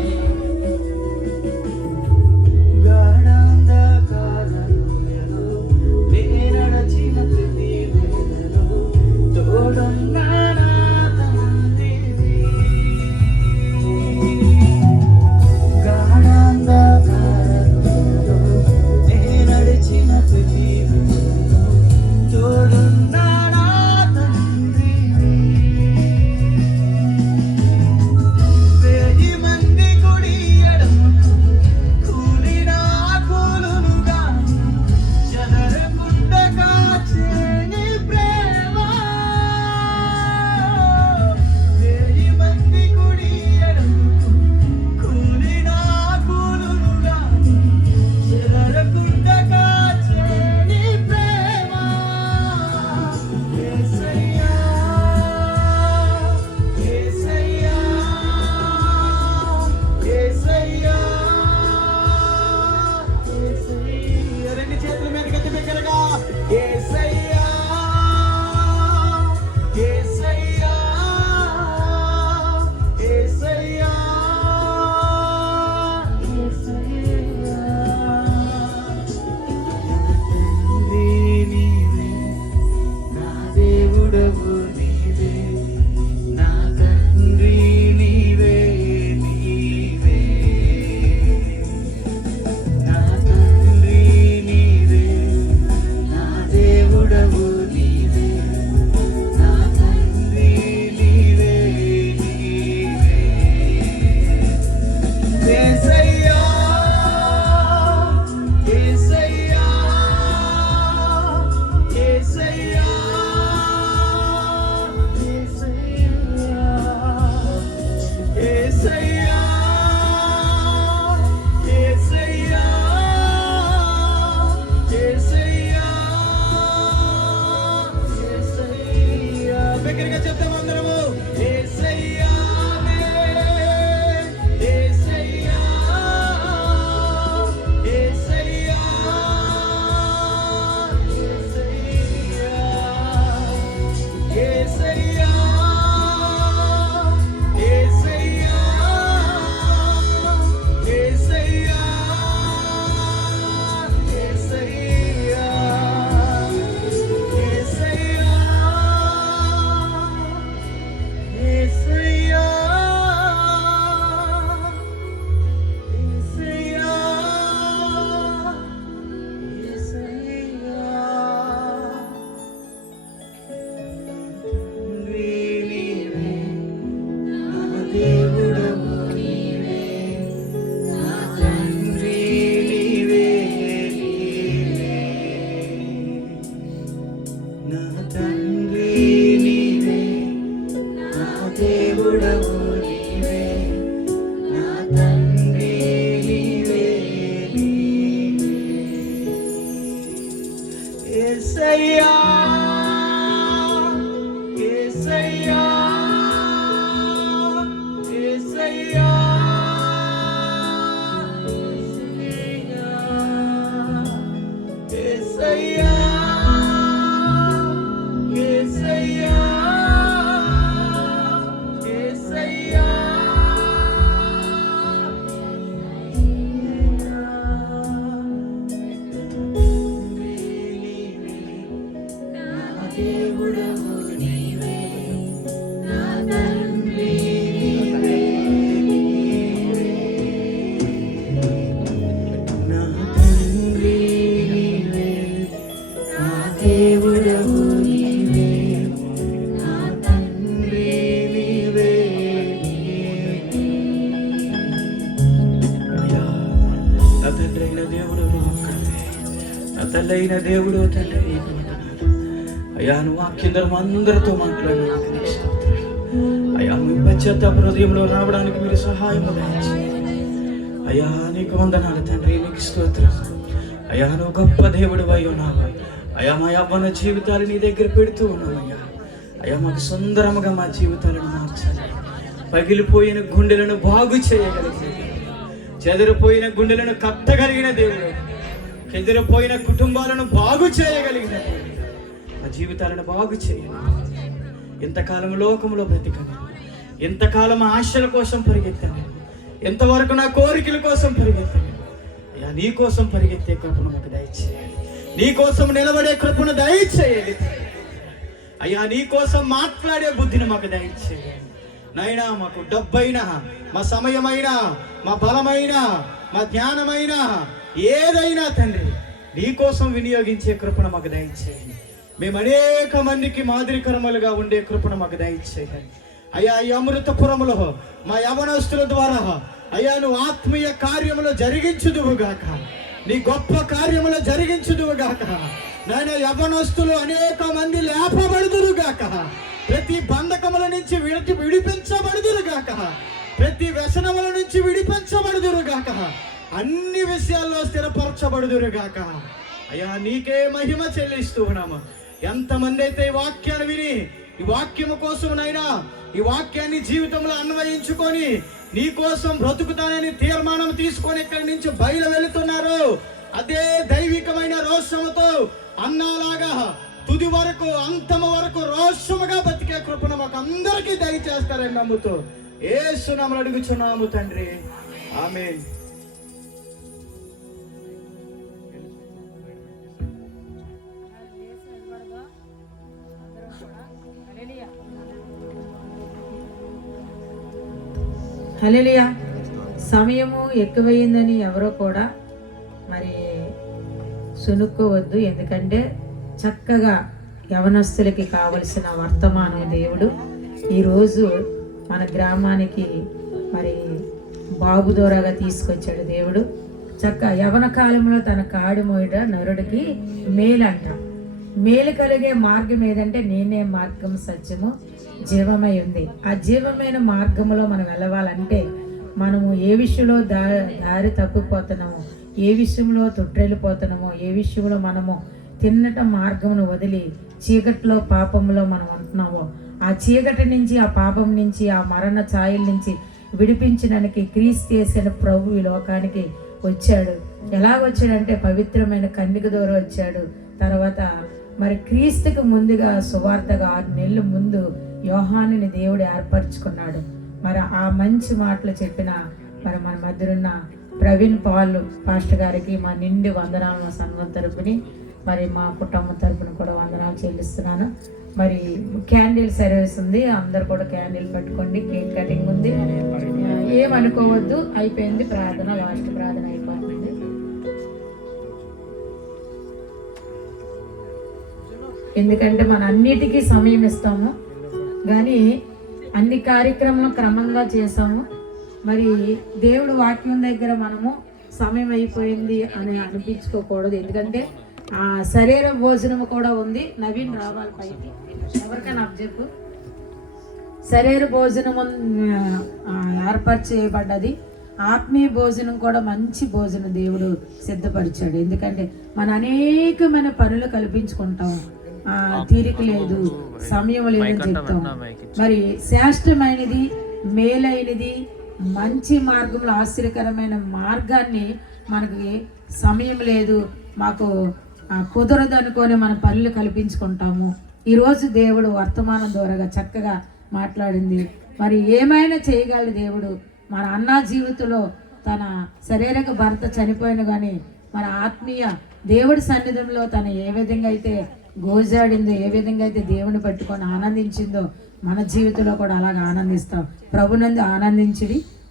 తల్లైన దేవుడు తండ్రి అయ్యా నువ్వు వాక్యం అందరితో మాట్లాడి అయ్యా మీ పశ్చాత్తాప హృదయంలో రావడానికి మీరు సహాయం అయ్యా నీకు వందనాలు తండ్రి, నీకు స్తోత్రం అయ్యా. నువ్వు గొప్ప దేవుడు అయి ఉన్నావు అయ్యా. మా యవ్వన జీవితాలు నీ దగ్గర పెడుతూ ఉన్నామయ్యా. అయ్యా మాకు సుందరముగా మా జీవితాలను మార్చాలి పగిలిపోయిన గుండెలను బాగు చేయగలిగిన దేవుడు, చెదిరిపోయిన గుండెలను కట్టగలిగిన దేవుడు, చెదిరిపోయిన కుటుంబాలను బాగు చేయగలిగిన దేవుడు, మా జీవితాలను బాగు చేయాలి. ఎంతకాలం లోకంలో బ్రతికను, ఎంతకాలం ఆశల కోసం పరిగెత్తాను, ఎంతవరకు నా కోరికల కోసం పరిగెత్తాను. అయ్యా, నీ కోసం పరిగెత్తే కృపను మాకు దయచేయాలి, నీ కోసం నిలబడే కృపను దయచేయాలి. అయ్యా, నీ కోసం మాట్లాడే బుద్ధిని మాకు దయచేయాలి నాయనా. మాకు డబ్బైనా, మా సమయమైనా, మా బలమైనా, మా జ్ఞానమైనా, ఏదైనా తండ్రి నీ కోసం వినియోగించే కృపను మాకు దయచేయాలి. మేము అనేక మందికి మాదిరికరములుగా ఉండే కృపను మాకు దయచేయాలి. అయ్యా, ఈ అమృతపురములో మా యవనస్తుల ద్వారా అయ్యా నువ్వు ఆత్మీయ కార్యములు జరిగించుదువుగాక, నీ గొప్ప కార్యములు జరిగించుదువుగాక నాయన. యవనస్తులు అనేక మంది లేపబడుదురుగాక, ప్రతి బంధకముల నుంచి విడిపించబడుదురుగాక, ప్రతి వ్యసనముల నుంచి విడిపించబడుదురుగాక, అన్ని విషయాల్లో స్థిరపరచబడుదురుగాక. అయ్యా, నీకే మహిమ చెల్లిస్తూ ఉన్నాము. ఎంతమంది అయితే ఈ వాక్యాన్ని విని ఈ వాక్యము కోసం నైనా ఈ వాక్యాన్ని జీవితంలో అన్వయించుకొని నీ కోసం బ్రతుకుతానని తీర్మానం తీసుకొని ఇక్కడి నుంచి బయలు వెళుతున్నారు, అదే దైవికమైన రోషముతో అన్నాలాగా తుది వరకు అంతము వరకు రోషముగా బతికే కృపను మాకు అందరికీ దయచేస్తారని నమ్ముతూ యేసు నామములో అడుగుచున్నాము తండ్రి, ఆమేన్. హల్లెలూయా. సమయము ఎక్కువైందని ఎవరో కూడా మరి సునుక్కోవద్దు. ఎందుకంటే చక్కగా యవనస్తులకి కావలసిన వర్తమానం దేవుడు ఈరోజు మన గ్రామానికి మరి బాబు ద్వారాగా తీసుకొచ్చాడు దేవుడు. యవన కాలంలో తన కాడి మోయట నరుడికి మేలంట. మేలు కలిగే మార్గం ఏదంటే నేనే మార్గం, సత్యము, జీవమై ఉంది. ఆ జీవమైన మార్గంలో మనం వెళ్ళవాలంటే మనము ఏ విషయంలో దారి తప్పిపోతున్నామో, ఏ విషయంలో తొట్రెళ్ళిపోతున్నామో, ఏ విషయంలో మనము తిన్నట మార్గమును వదిలి చీకట్లో పాపంలో మనం ఉంటున్నామో, ఆ చీకటి నుంచి, ఆ పాపం నుంచి, ఆ మరణ ఛాయల నుంచి విడిపించడానికి క్రీస్తు చేసిన ప్రభు ఈ లోకానికి వచ్చాడు. ఎలా వచ్చాడంటే పవిత్రమైన కన్యక ద్వారా వచ్చాడు. తర్వాత మరి క్రీస్తుకు ముందుగా సువార్తగా 6 నెలల ముందు యోహానుని దేవుడు ఏర్పరచుకున్నాడు. మరి ఆ మంచి మాటలు చెప్పిన మరి మన మధ్యనున్న ప్రవీణ్ పాల్ పాస్టర్ గారికి మా నిండి వందనాలు, మా సంఘం తరపుని మరి మా కుటుంబం తరపున కూడా వందనాలు చెల్లిస్తున్నాను. మరి క్యాండిల్ సర్వీస్ ఉంది, అందరు కూడా క్యాండిల్ పెట్టుకోండి. కేక్ కటింగ్ ఉంది, ఏమనుకోవద్దు. అయిపోయింది ప్రార్థన, లాస్ట్ ప్రార్థన అయిపోతుంది. ఎందుకంటే మన అన్నిటికీ సమయం ఇస్తాము, కానీ అన్ని కార్యక్రమాలు క్రమంగా చేసాము. మరి దేవుడు వాక్యం దగ్గర మనము సమయం అయిపోయింది అని అనిపించుకోకూడదు. ఎందుకంటే ఆ శరీర భోజనం కూడా ఉంది. నవీన్ రావాలి పైకి, ఎవరికైనా నాకు చెప్పు. శరీర భోజనం ఏర్పాటు చేయబడ్డది. ఆత్మీయ భోజనం కూడా మంచి భోజనం దేవుడు సిద్ధపరిచాడు. ఎందుకంటే మన అనేకమైన పనులు కల్పించుకుంటాం, తీరిక లేదు, సమయం లేదని చెప్తాం. మరి శ్రేష్టమైనది, మేలైనది, మంచి మార్గంలో ఆశ్చర్యకరమైన మార్గాన్ని మనకి సమయం లేదు, మాకు కుదరదు అనుకొని మన పనులు కల్పించుకుంటాము. ఈరోజు దేవుడు వర్తమానం ద్వారా చక్కగా మాట్లాడింది. మరి ఏమైనా చేయగలడు దేవుడు. మన అన్న జీవితంలో తన శారీరక భర్త చనిపోయిన కానీ మన ఆత్మీయ దేవుడి సన్నిధిలో తను ఏ విధంగా అయితే గోజాడిందో, ఏ విధంగా అయితే దేవుని పట్టుకొని ఆనందించిందో మన జీవితంలో కూడా అలాగ ఆనందిస్తాం. ప్రభునందు ఆనందించి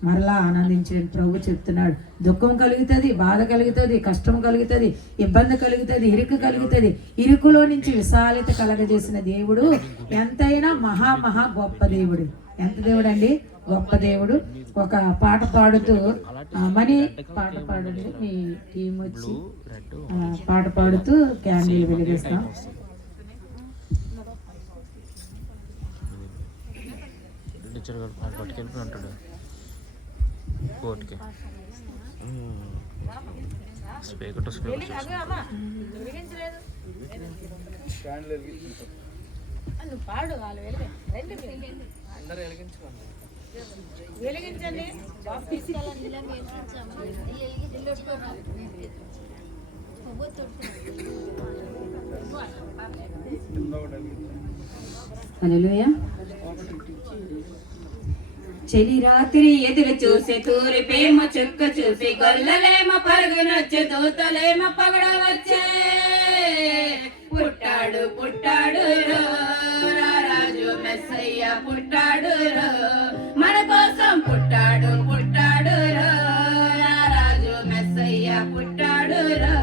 మరలా ఆనందించండి. ప్రభు చెప్తున్నాడు, దుఃఖం కలుగుతుంది, బాధ కలుగుతుంది, కష్టం కలుగుతుంది, ఇబ్బంది కలుగుతుంది, ఇరుకు కలుగుతుంది. ఇరుకులో నుంచి విశాలత కలగజేసిన దేవుడు ఎంతైనా మహా గొప్ప దేవుడు. ఎంత దేవుడు అండి, గొప్ప దేవుడు. ఒక పాట పాడుతూ మనీ పాట పాడండి, మీ టీం వచ్చి పాట పాడుతూ క్యాండిల్ వెలిగిస్తాం. నువ్వు పాడు, వాళ్ళు అందరూ వెలిగించుకోండి. వెలిగించండి. హల్లెలూయా. చెలి రాత్రి ఎదురు చూసే తూరి ప్రేమ చుక్క చూసి గొల్లలేమ పరుగునొచ్చే దూతలేమ పగడవచ్చే. పుట్టాడు పుట్టాడు రో రారాజు మెస్సయ్య పుట్టాడు రో, మన కోసం పుట్టాడు పుట్టాడు రో రారాజు మెస్సయ్య పుట్టాడు రో.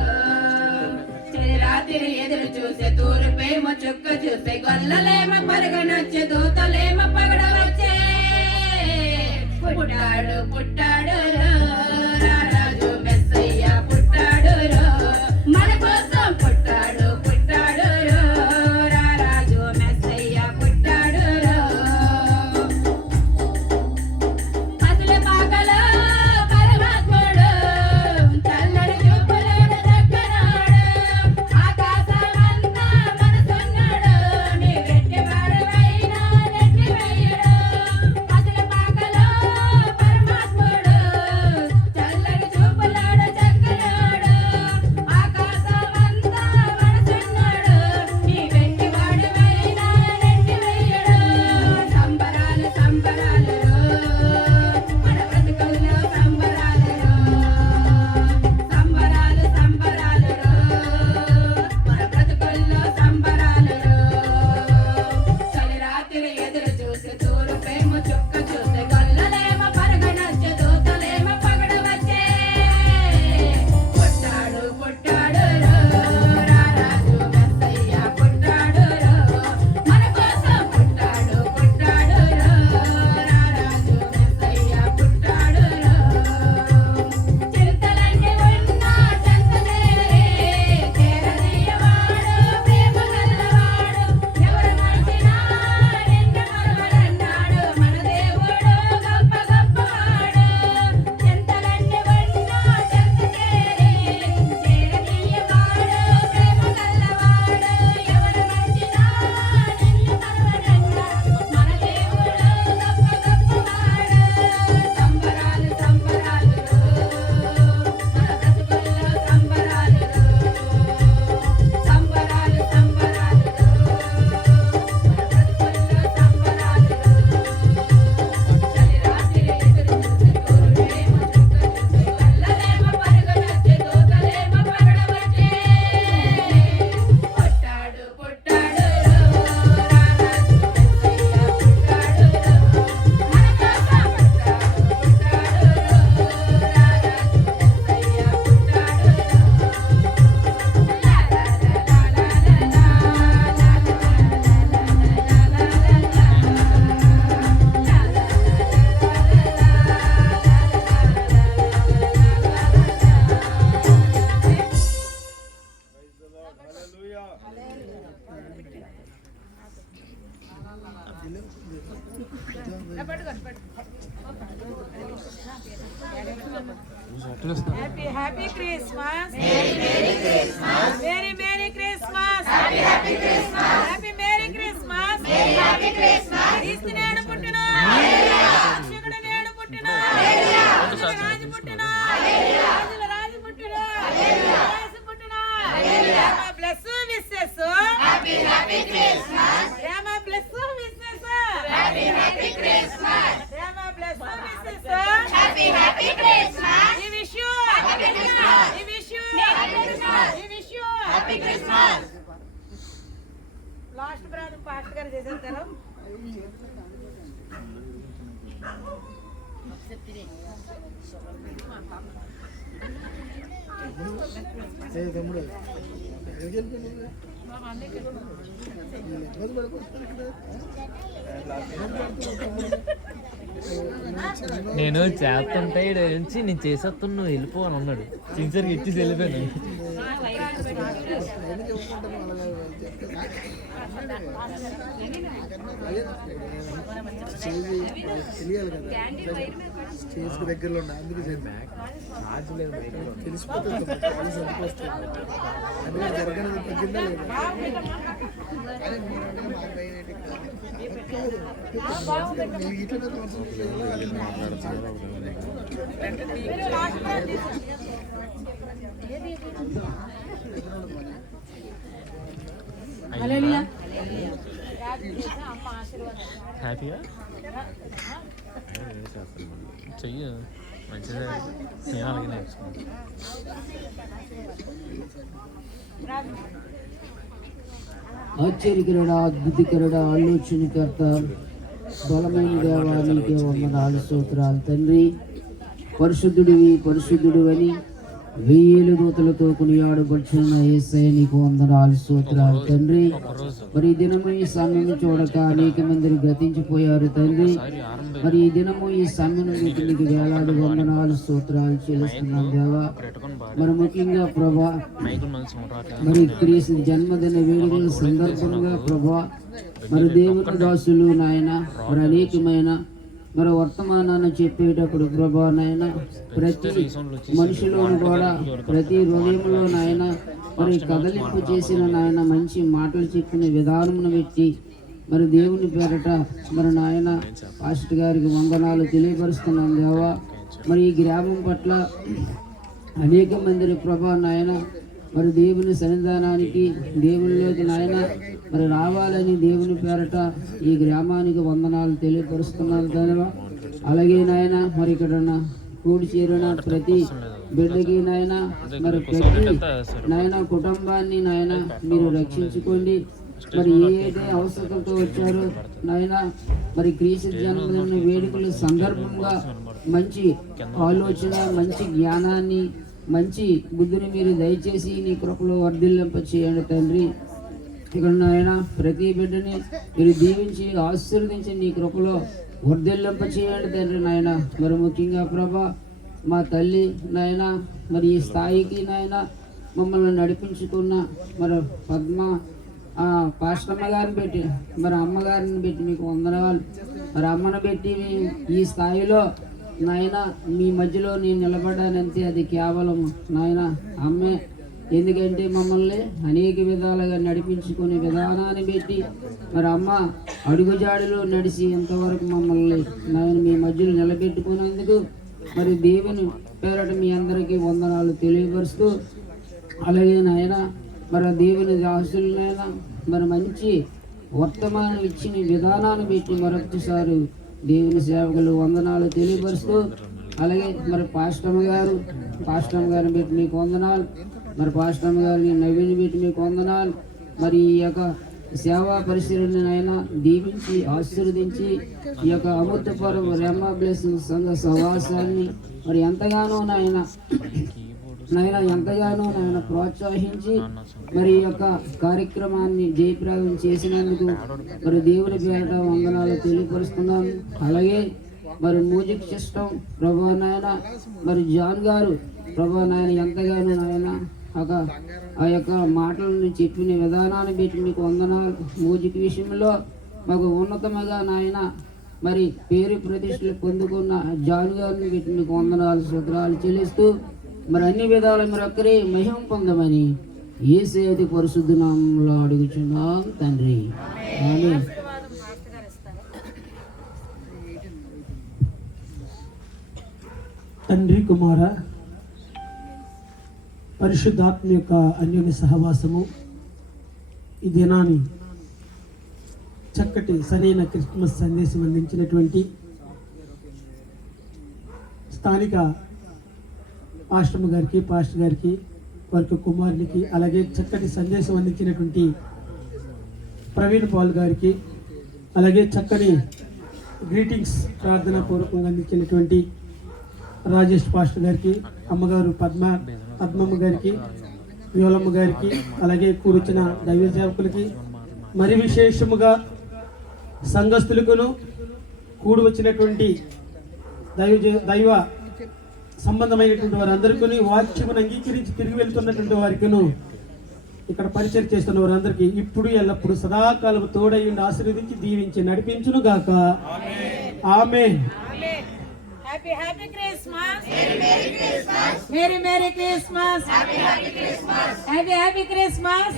చెలి రాత్రి ఎదురు చూసే తూరి ప్రేమ చుక్క చూసే గొల్లలేమ పరుగునొచ్చే దూతలేమ పగడవచ్చే. పుట్టాడు పుట్టాడు రో రారాజు మెస్సయ్య పుట్టాడు రో, మన కోసం పుట్టాడు పుట్టాడు రో రారాజు మెస్సయ్య పుట్టాడు రో. పసుల పాకలో పరమాత్ముడు చల్లడి చూపులోడు చక్కనాడు, ఆకాశమంతా మనసున్నాడు, నీ గట్టివాడవైనా నెట్టి వేయడు. పసుల పాకలో పరమాత్ముడు చల్లడి చూపులోడు చక్కనాడు, ఆకాశమంతా మనసున్నాడు, నీ గట్టివాడవైనా నెట్టి వేయడు. సంబరాలు సంబరాలు మన బ్రతుకుల్లో సంబరాలు, సంబరాలు సంబరాలు మన బ్రతుకుల్లో సంబరాలు. చలి రాత్రి ఎదురు చూసి తూరు ప్రేమ చుక్క చూసి గొల్లలేమ పరగనొచ్చే దూతలేమ పగడవచ్చే. పుట్టాడు పుట్టాడు రో రారాజు మెస్సయ్య పుట్టాడు రో, మన కోసం పుట్టాడు పుట్టాడు రో రారాజు మెస్సయ్య పుట్టాడు రో. చింతలన్నీ ఉన్నా చెంతలేరే చేరదీయవాడు ప్రేమ గల్లవాడు, ఎవరు మరిచినా నిన్ను మరువడన్నాడు, మన దేవుడు గొప్ప గొప్పవాడు. చింతలన్నీ ఉన్నా చెంతలేరే చేరదీయవాడు ప్రేమ గల్లవాడు, ఎవరు మరిచినా నిన్ను మరువడన్నాడు, మన దేవుడు గొప్ప గొప్పవాడు. సంబరాలు సంబరాలు మన బ్రతుకుల్లో సంబరాలు, సంబరాలు సంబరాలు మన బ్రతుకుల్లో సంబరాలు. చలి రాత్రి ఎదురు చూసే తూరు ప్రేమ చుక్క చూసే గొల్లలేమ పరుగునొచ్చే దూతలేమ పగడవచ్చే. పుట్టాడు పుట్టాడు రో రారాజు మెస్సయ్య పుట్టాడు రో, మన కోసం పుట్టాడు పుట్టాడు రో రారాజు మెస్సయ్య పుట్టాడు రో. లా లా లా లా లా లా happy Christmas, merry Christmas, happy merry Christmas. క్రీస్తు నేడు పుట్టిన, రక్షకుడు నేడు పుట్టిన, రాజు పుట్టిన, రాజుల రాజు పుట్టిన, యేసు పుట్టిన. Bless wishes, happy Christmas. Bless wishes, happy Christmas. Bless wishes, happy Christmas. ఈ విష్ యు హ్యాపీ క్రిస్మస్. ఈ విష్ యు హ్యాపీ క్రిస్మస్. ఈ wish you happy Christmas. Last brother past గారు చేసేస్తారు. నేను చేస్తుంటే ఈడ నుంచి నేను చేసేస్తాను, నువ్వు వెళ్ళిపో అని అన్నాడు. సిన్సియర్గా ఇచ్చేసి వెళ్ళిపోయాను. తెలియాలి కదా, స్టేజ్ దగ్గరలో ఉన్న అందుకు తెలిసిపోతుంది అందుకని జరగడం తగ్గిందా లేదా ఇట్లా హల్లెలూయా. హ్యాపీగా చెయ్యి మంచిదే, నేను అలాగే నేర్చుకుంటాను. ఆశ్చర్యకరుడ, అద్భుతకరుడ, ఆలోచనకర్త, బలమైన దేవా, నీకే వందనాలు, స్తోత్రాలు తండ్రి. పరిశుద్ధుడివి, పరిశుద్ధుడు అని వెయ్యేలు దూతలతో కొనియాడబడుచున్న యేసయ్య నీకు వందనాలు, స్తోత్రాలు తండ్రి. మరి ఈ దినము ఈ సమయం చూడక అనేక మందిని గతించిపోయారు తండ్రి. మరి ఈ దినము ఈ సమయం నీకు వేలాది వందనాలు, స్తోత్రాలు చెల్లిస్తున్నాం దేవా. మరి ముఖ్యంగా ప్రభా, మరి క్రీస్తు జన్మదిన వేడుకల సందర్భంగా ప్రభా, మరి దేవుని దాసులు నాయన మరి అనేకమైన మరి వర్తమానాన్ని చెప్పేటప్పుడు ప్రభా నాయన ప్రతి మనిషిలోను కూడా ప్రతి హృదయంలో నాయన మరి కదలింపు చేసిన నాయన మంచి మాటలు చెప్పిన విధానమును పెట్టి మరి దేవుని పేరట మరి నాయన పాస్టర్ గారికి వందనాలు తెలియపరుస్తున్నాం దేవా. మరి ఈ గ్రామం పట్ల అనేక మంది ప్రభా నాయన మరి దేవుని సన్నిధానానికి దేవునిలోకి నాయన మరి రావాలని దేవుని పేరట ఈ గ్రామానికి వందనాలు తెలియపరుస్తున్నాను దేవా. అలాగే నాయన మరి ఇక్కడ కూడి చేరిన ప్రతి బిడ్డకి నాయన మరి ప్రతి నాయన కుటుంబాన్ని నాయన మీరు రక్షించుకోండి. మరి ఏదైతే అవసరతలతో వచ్చారో నాయన మరి క్రీస్తు జన్మదిన వేడుకల సందర్భంగా మంచి ఆలోచన, మంచి జ్ఞానాన్ని, మంచి బుద్ధిని మీరు దయచేసి నీ కృపలో వర్ధిల్లింప చేయండి తండ్రి. ఇక్కడ నాయన ప్రతి బిడ్డని మీరు దీవించి ఆశీర్వదించి నీ కృపలో వర్ధిల్లింప చేయండి తండ్రి నాయన. మరి ముఖ్యంగా ప్రభా మా తల్లి నాయన మరి ఈ స్థాయికి నాయన మమ్మల్ని నడిపించుకున్న మరి పద్మ పాస్టమ్మ గారిని పెట్టి మరి అమ్మగారిని పెట్టి మీకు వందనాలు. మరి అమ్మను పెట్టి ఈ స్థాయిలో నాయన మీ మధ్యలో నేను నిలబడ్డానంతే అది కేవలం నాయన అమ్మే. ఎందుకంటే మమ్మల్ని అనేక విధాలుగా నడిపించుకునే విధానాన్ని పెట్టి మరి అమ్మ అడుగుజాడిలో నడిచి ఎంతవరకు మమ్మల్ని నాయన మీ మధ్యలో నిలబెట్టుకున్నందుకు మరి దేవుని పేరట మీ అందరికీ వందనాలు తెలియపరుస్తూ, అలాగే నాయన మరి దేవుని దాసులనైనా మరి మంచి వర్తమానం ఇచ్చిన విధానాన్ని పెట్టి మరొకసారి దేవుని సేవకులు వందనాలు తెలియపరుస్తూ, అలాగే మరి పాస్టమ్మ గారిని పెట్టి మీకు వందనాలు. మరి పాస్టమ్మ గారిని నవీని పెట్టి మీకు వందనాలు. మరి ఈ యొక్క సేవా పరిశీలన అయినా దీవించి ఆశీర్వదించి ఈ యొక్క అమృతపురం రెమ్మ బ్లెస్సింగ్ సంఘ సహవాసాన్ని మరి ఎంతగానో నాయన ప్రోత్సహించి మరి ఈ యొక్క కార్యక్రమాన్ని జయప్రదం చేసినందుకు మరి దేవుని పేరట వందనాలు తెలియపరుస్తున్నాను. అలాగే మరి మ్యూజిక్ సిస్టమ్ ప్రభా నాయన మరి జాన్ గారు ప్రభా నాయన ఎంతగానో నాయన ఆ యొక్క మాటలను చెప్పిన విధానాన్ని పెట్టి మీకు వందనాలు. మ్యూజిక్ విషయంలో మాకు ఉన్నతముగా నాయన మరి పేరు ప్రతిష్టలు పొందుకున్న జాన్ గారిని పెట్టి మీకు వందనాలు స్తోత్రాలు చెల్లిస్తూ మరి అన్ని విధాలు మీరు ఒక్కరే మహిమ పొందమని యేసు పరిశుద్ధ నామములో అడుగుచున్నాం తండ్రి. ఆమేన్. తండ్రి, కుమార, పరిశుద్ధాత్మ యొక్క అన్యోన్య సహవాసము ఈ దినాన్ని చక్కటి సరైన క్రిస్మస్ సందేశం అందించినటువంటి స్థానిక పాస్టర్ గారికి వారి కుమారునికి, అలాగే చక్కటి సందేశం అందించినటువంటి ప్రవీణ్ పాల్ గారికి, అలాగే చక్కని గ్రీటింగ్స్ ప్రార్థనా పూర్వకంగా అందించినటువంటి రాజేష్ పాస్టర్ గారికి, అమ్మగారు పద్మమ్మ గారికి, యోలమ్మ గారికి, అలాగే కూర్చున్న దైవ సేవకులకి, మరి విశేషముగా సంఘస్థులకును కూడి వచ్చినటువంటి దైవ సంబంధమైనటువంటి వారందరికీ వాక్యమును అంగీకరించి తిరిగి వెళ్తున్నటువంటి వారికిను ఇక్కడ పరిచయం చేస్తున్న వారందరికీ ఇప్పుడు ఎల్లప్పుడు సదాకాలం తోడయ్యండి, ఆశీర్వదించి దీవించి నడిపించును గాక. ఆమేన్. Happy happy Christmas, merry merry Christmas, happy happy Christmas.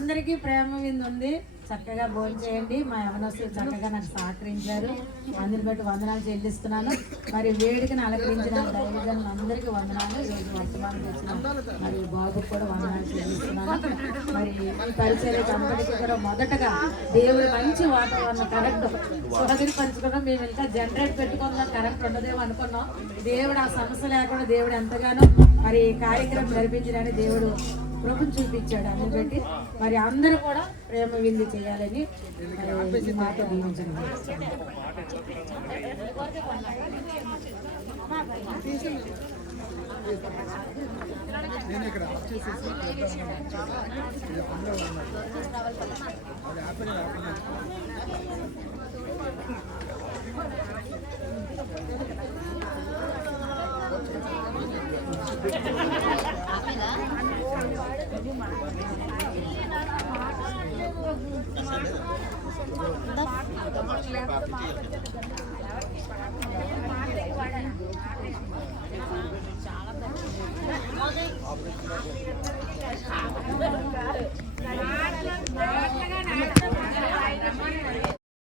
అందరికీ ప్రేమ విందు ఉంది. చక్కగా భోజనం చేయండి. మా యవనస్తులు చక్కగా నాకు సహకరించారు, అందరి బట్టి వందనాలు చెల్లిస్తున్నాను. మరి వేడుకను అలంకరించిన దైవజనులు అందరికీ వందనాలు. ఈరోజు వర్తమానం వచ్చిన మరి బాబుకు కూడా వందనాలు చెల్లిస్తున్నాను. మరి ఈ పరిచర్యకు అందరికీ కూడా మొదటగా దేవుడు మంచి వాతావరణం కరెక్ట్ సుహదిరిపరచుకున్నాం. మేము ఇంకా జనరేట్ పెట్టుకుందాం, కరెక్ట్ ఉండదేమో అనుకున్నాం. దేవుడు ఆ సమస్య లేకుండా దేవుడు ఎంతగానో మరి కార్యక్రమం జరిపించడానికి దేవుడు ప్రభుని చూపించాడు. అన్ని బట్టి మరి అందరూ కూడా ప్రేమ విందు చేయాలని మరి మాట దీవించండి.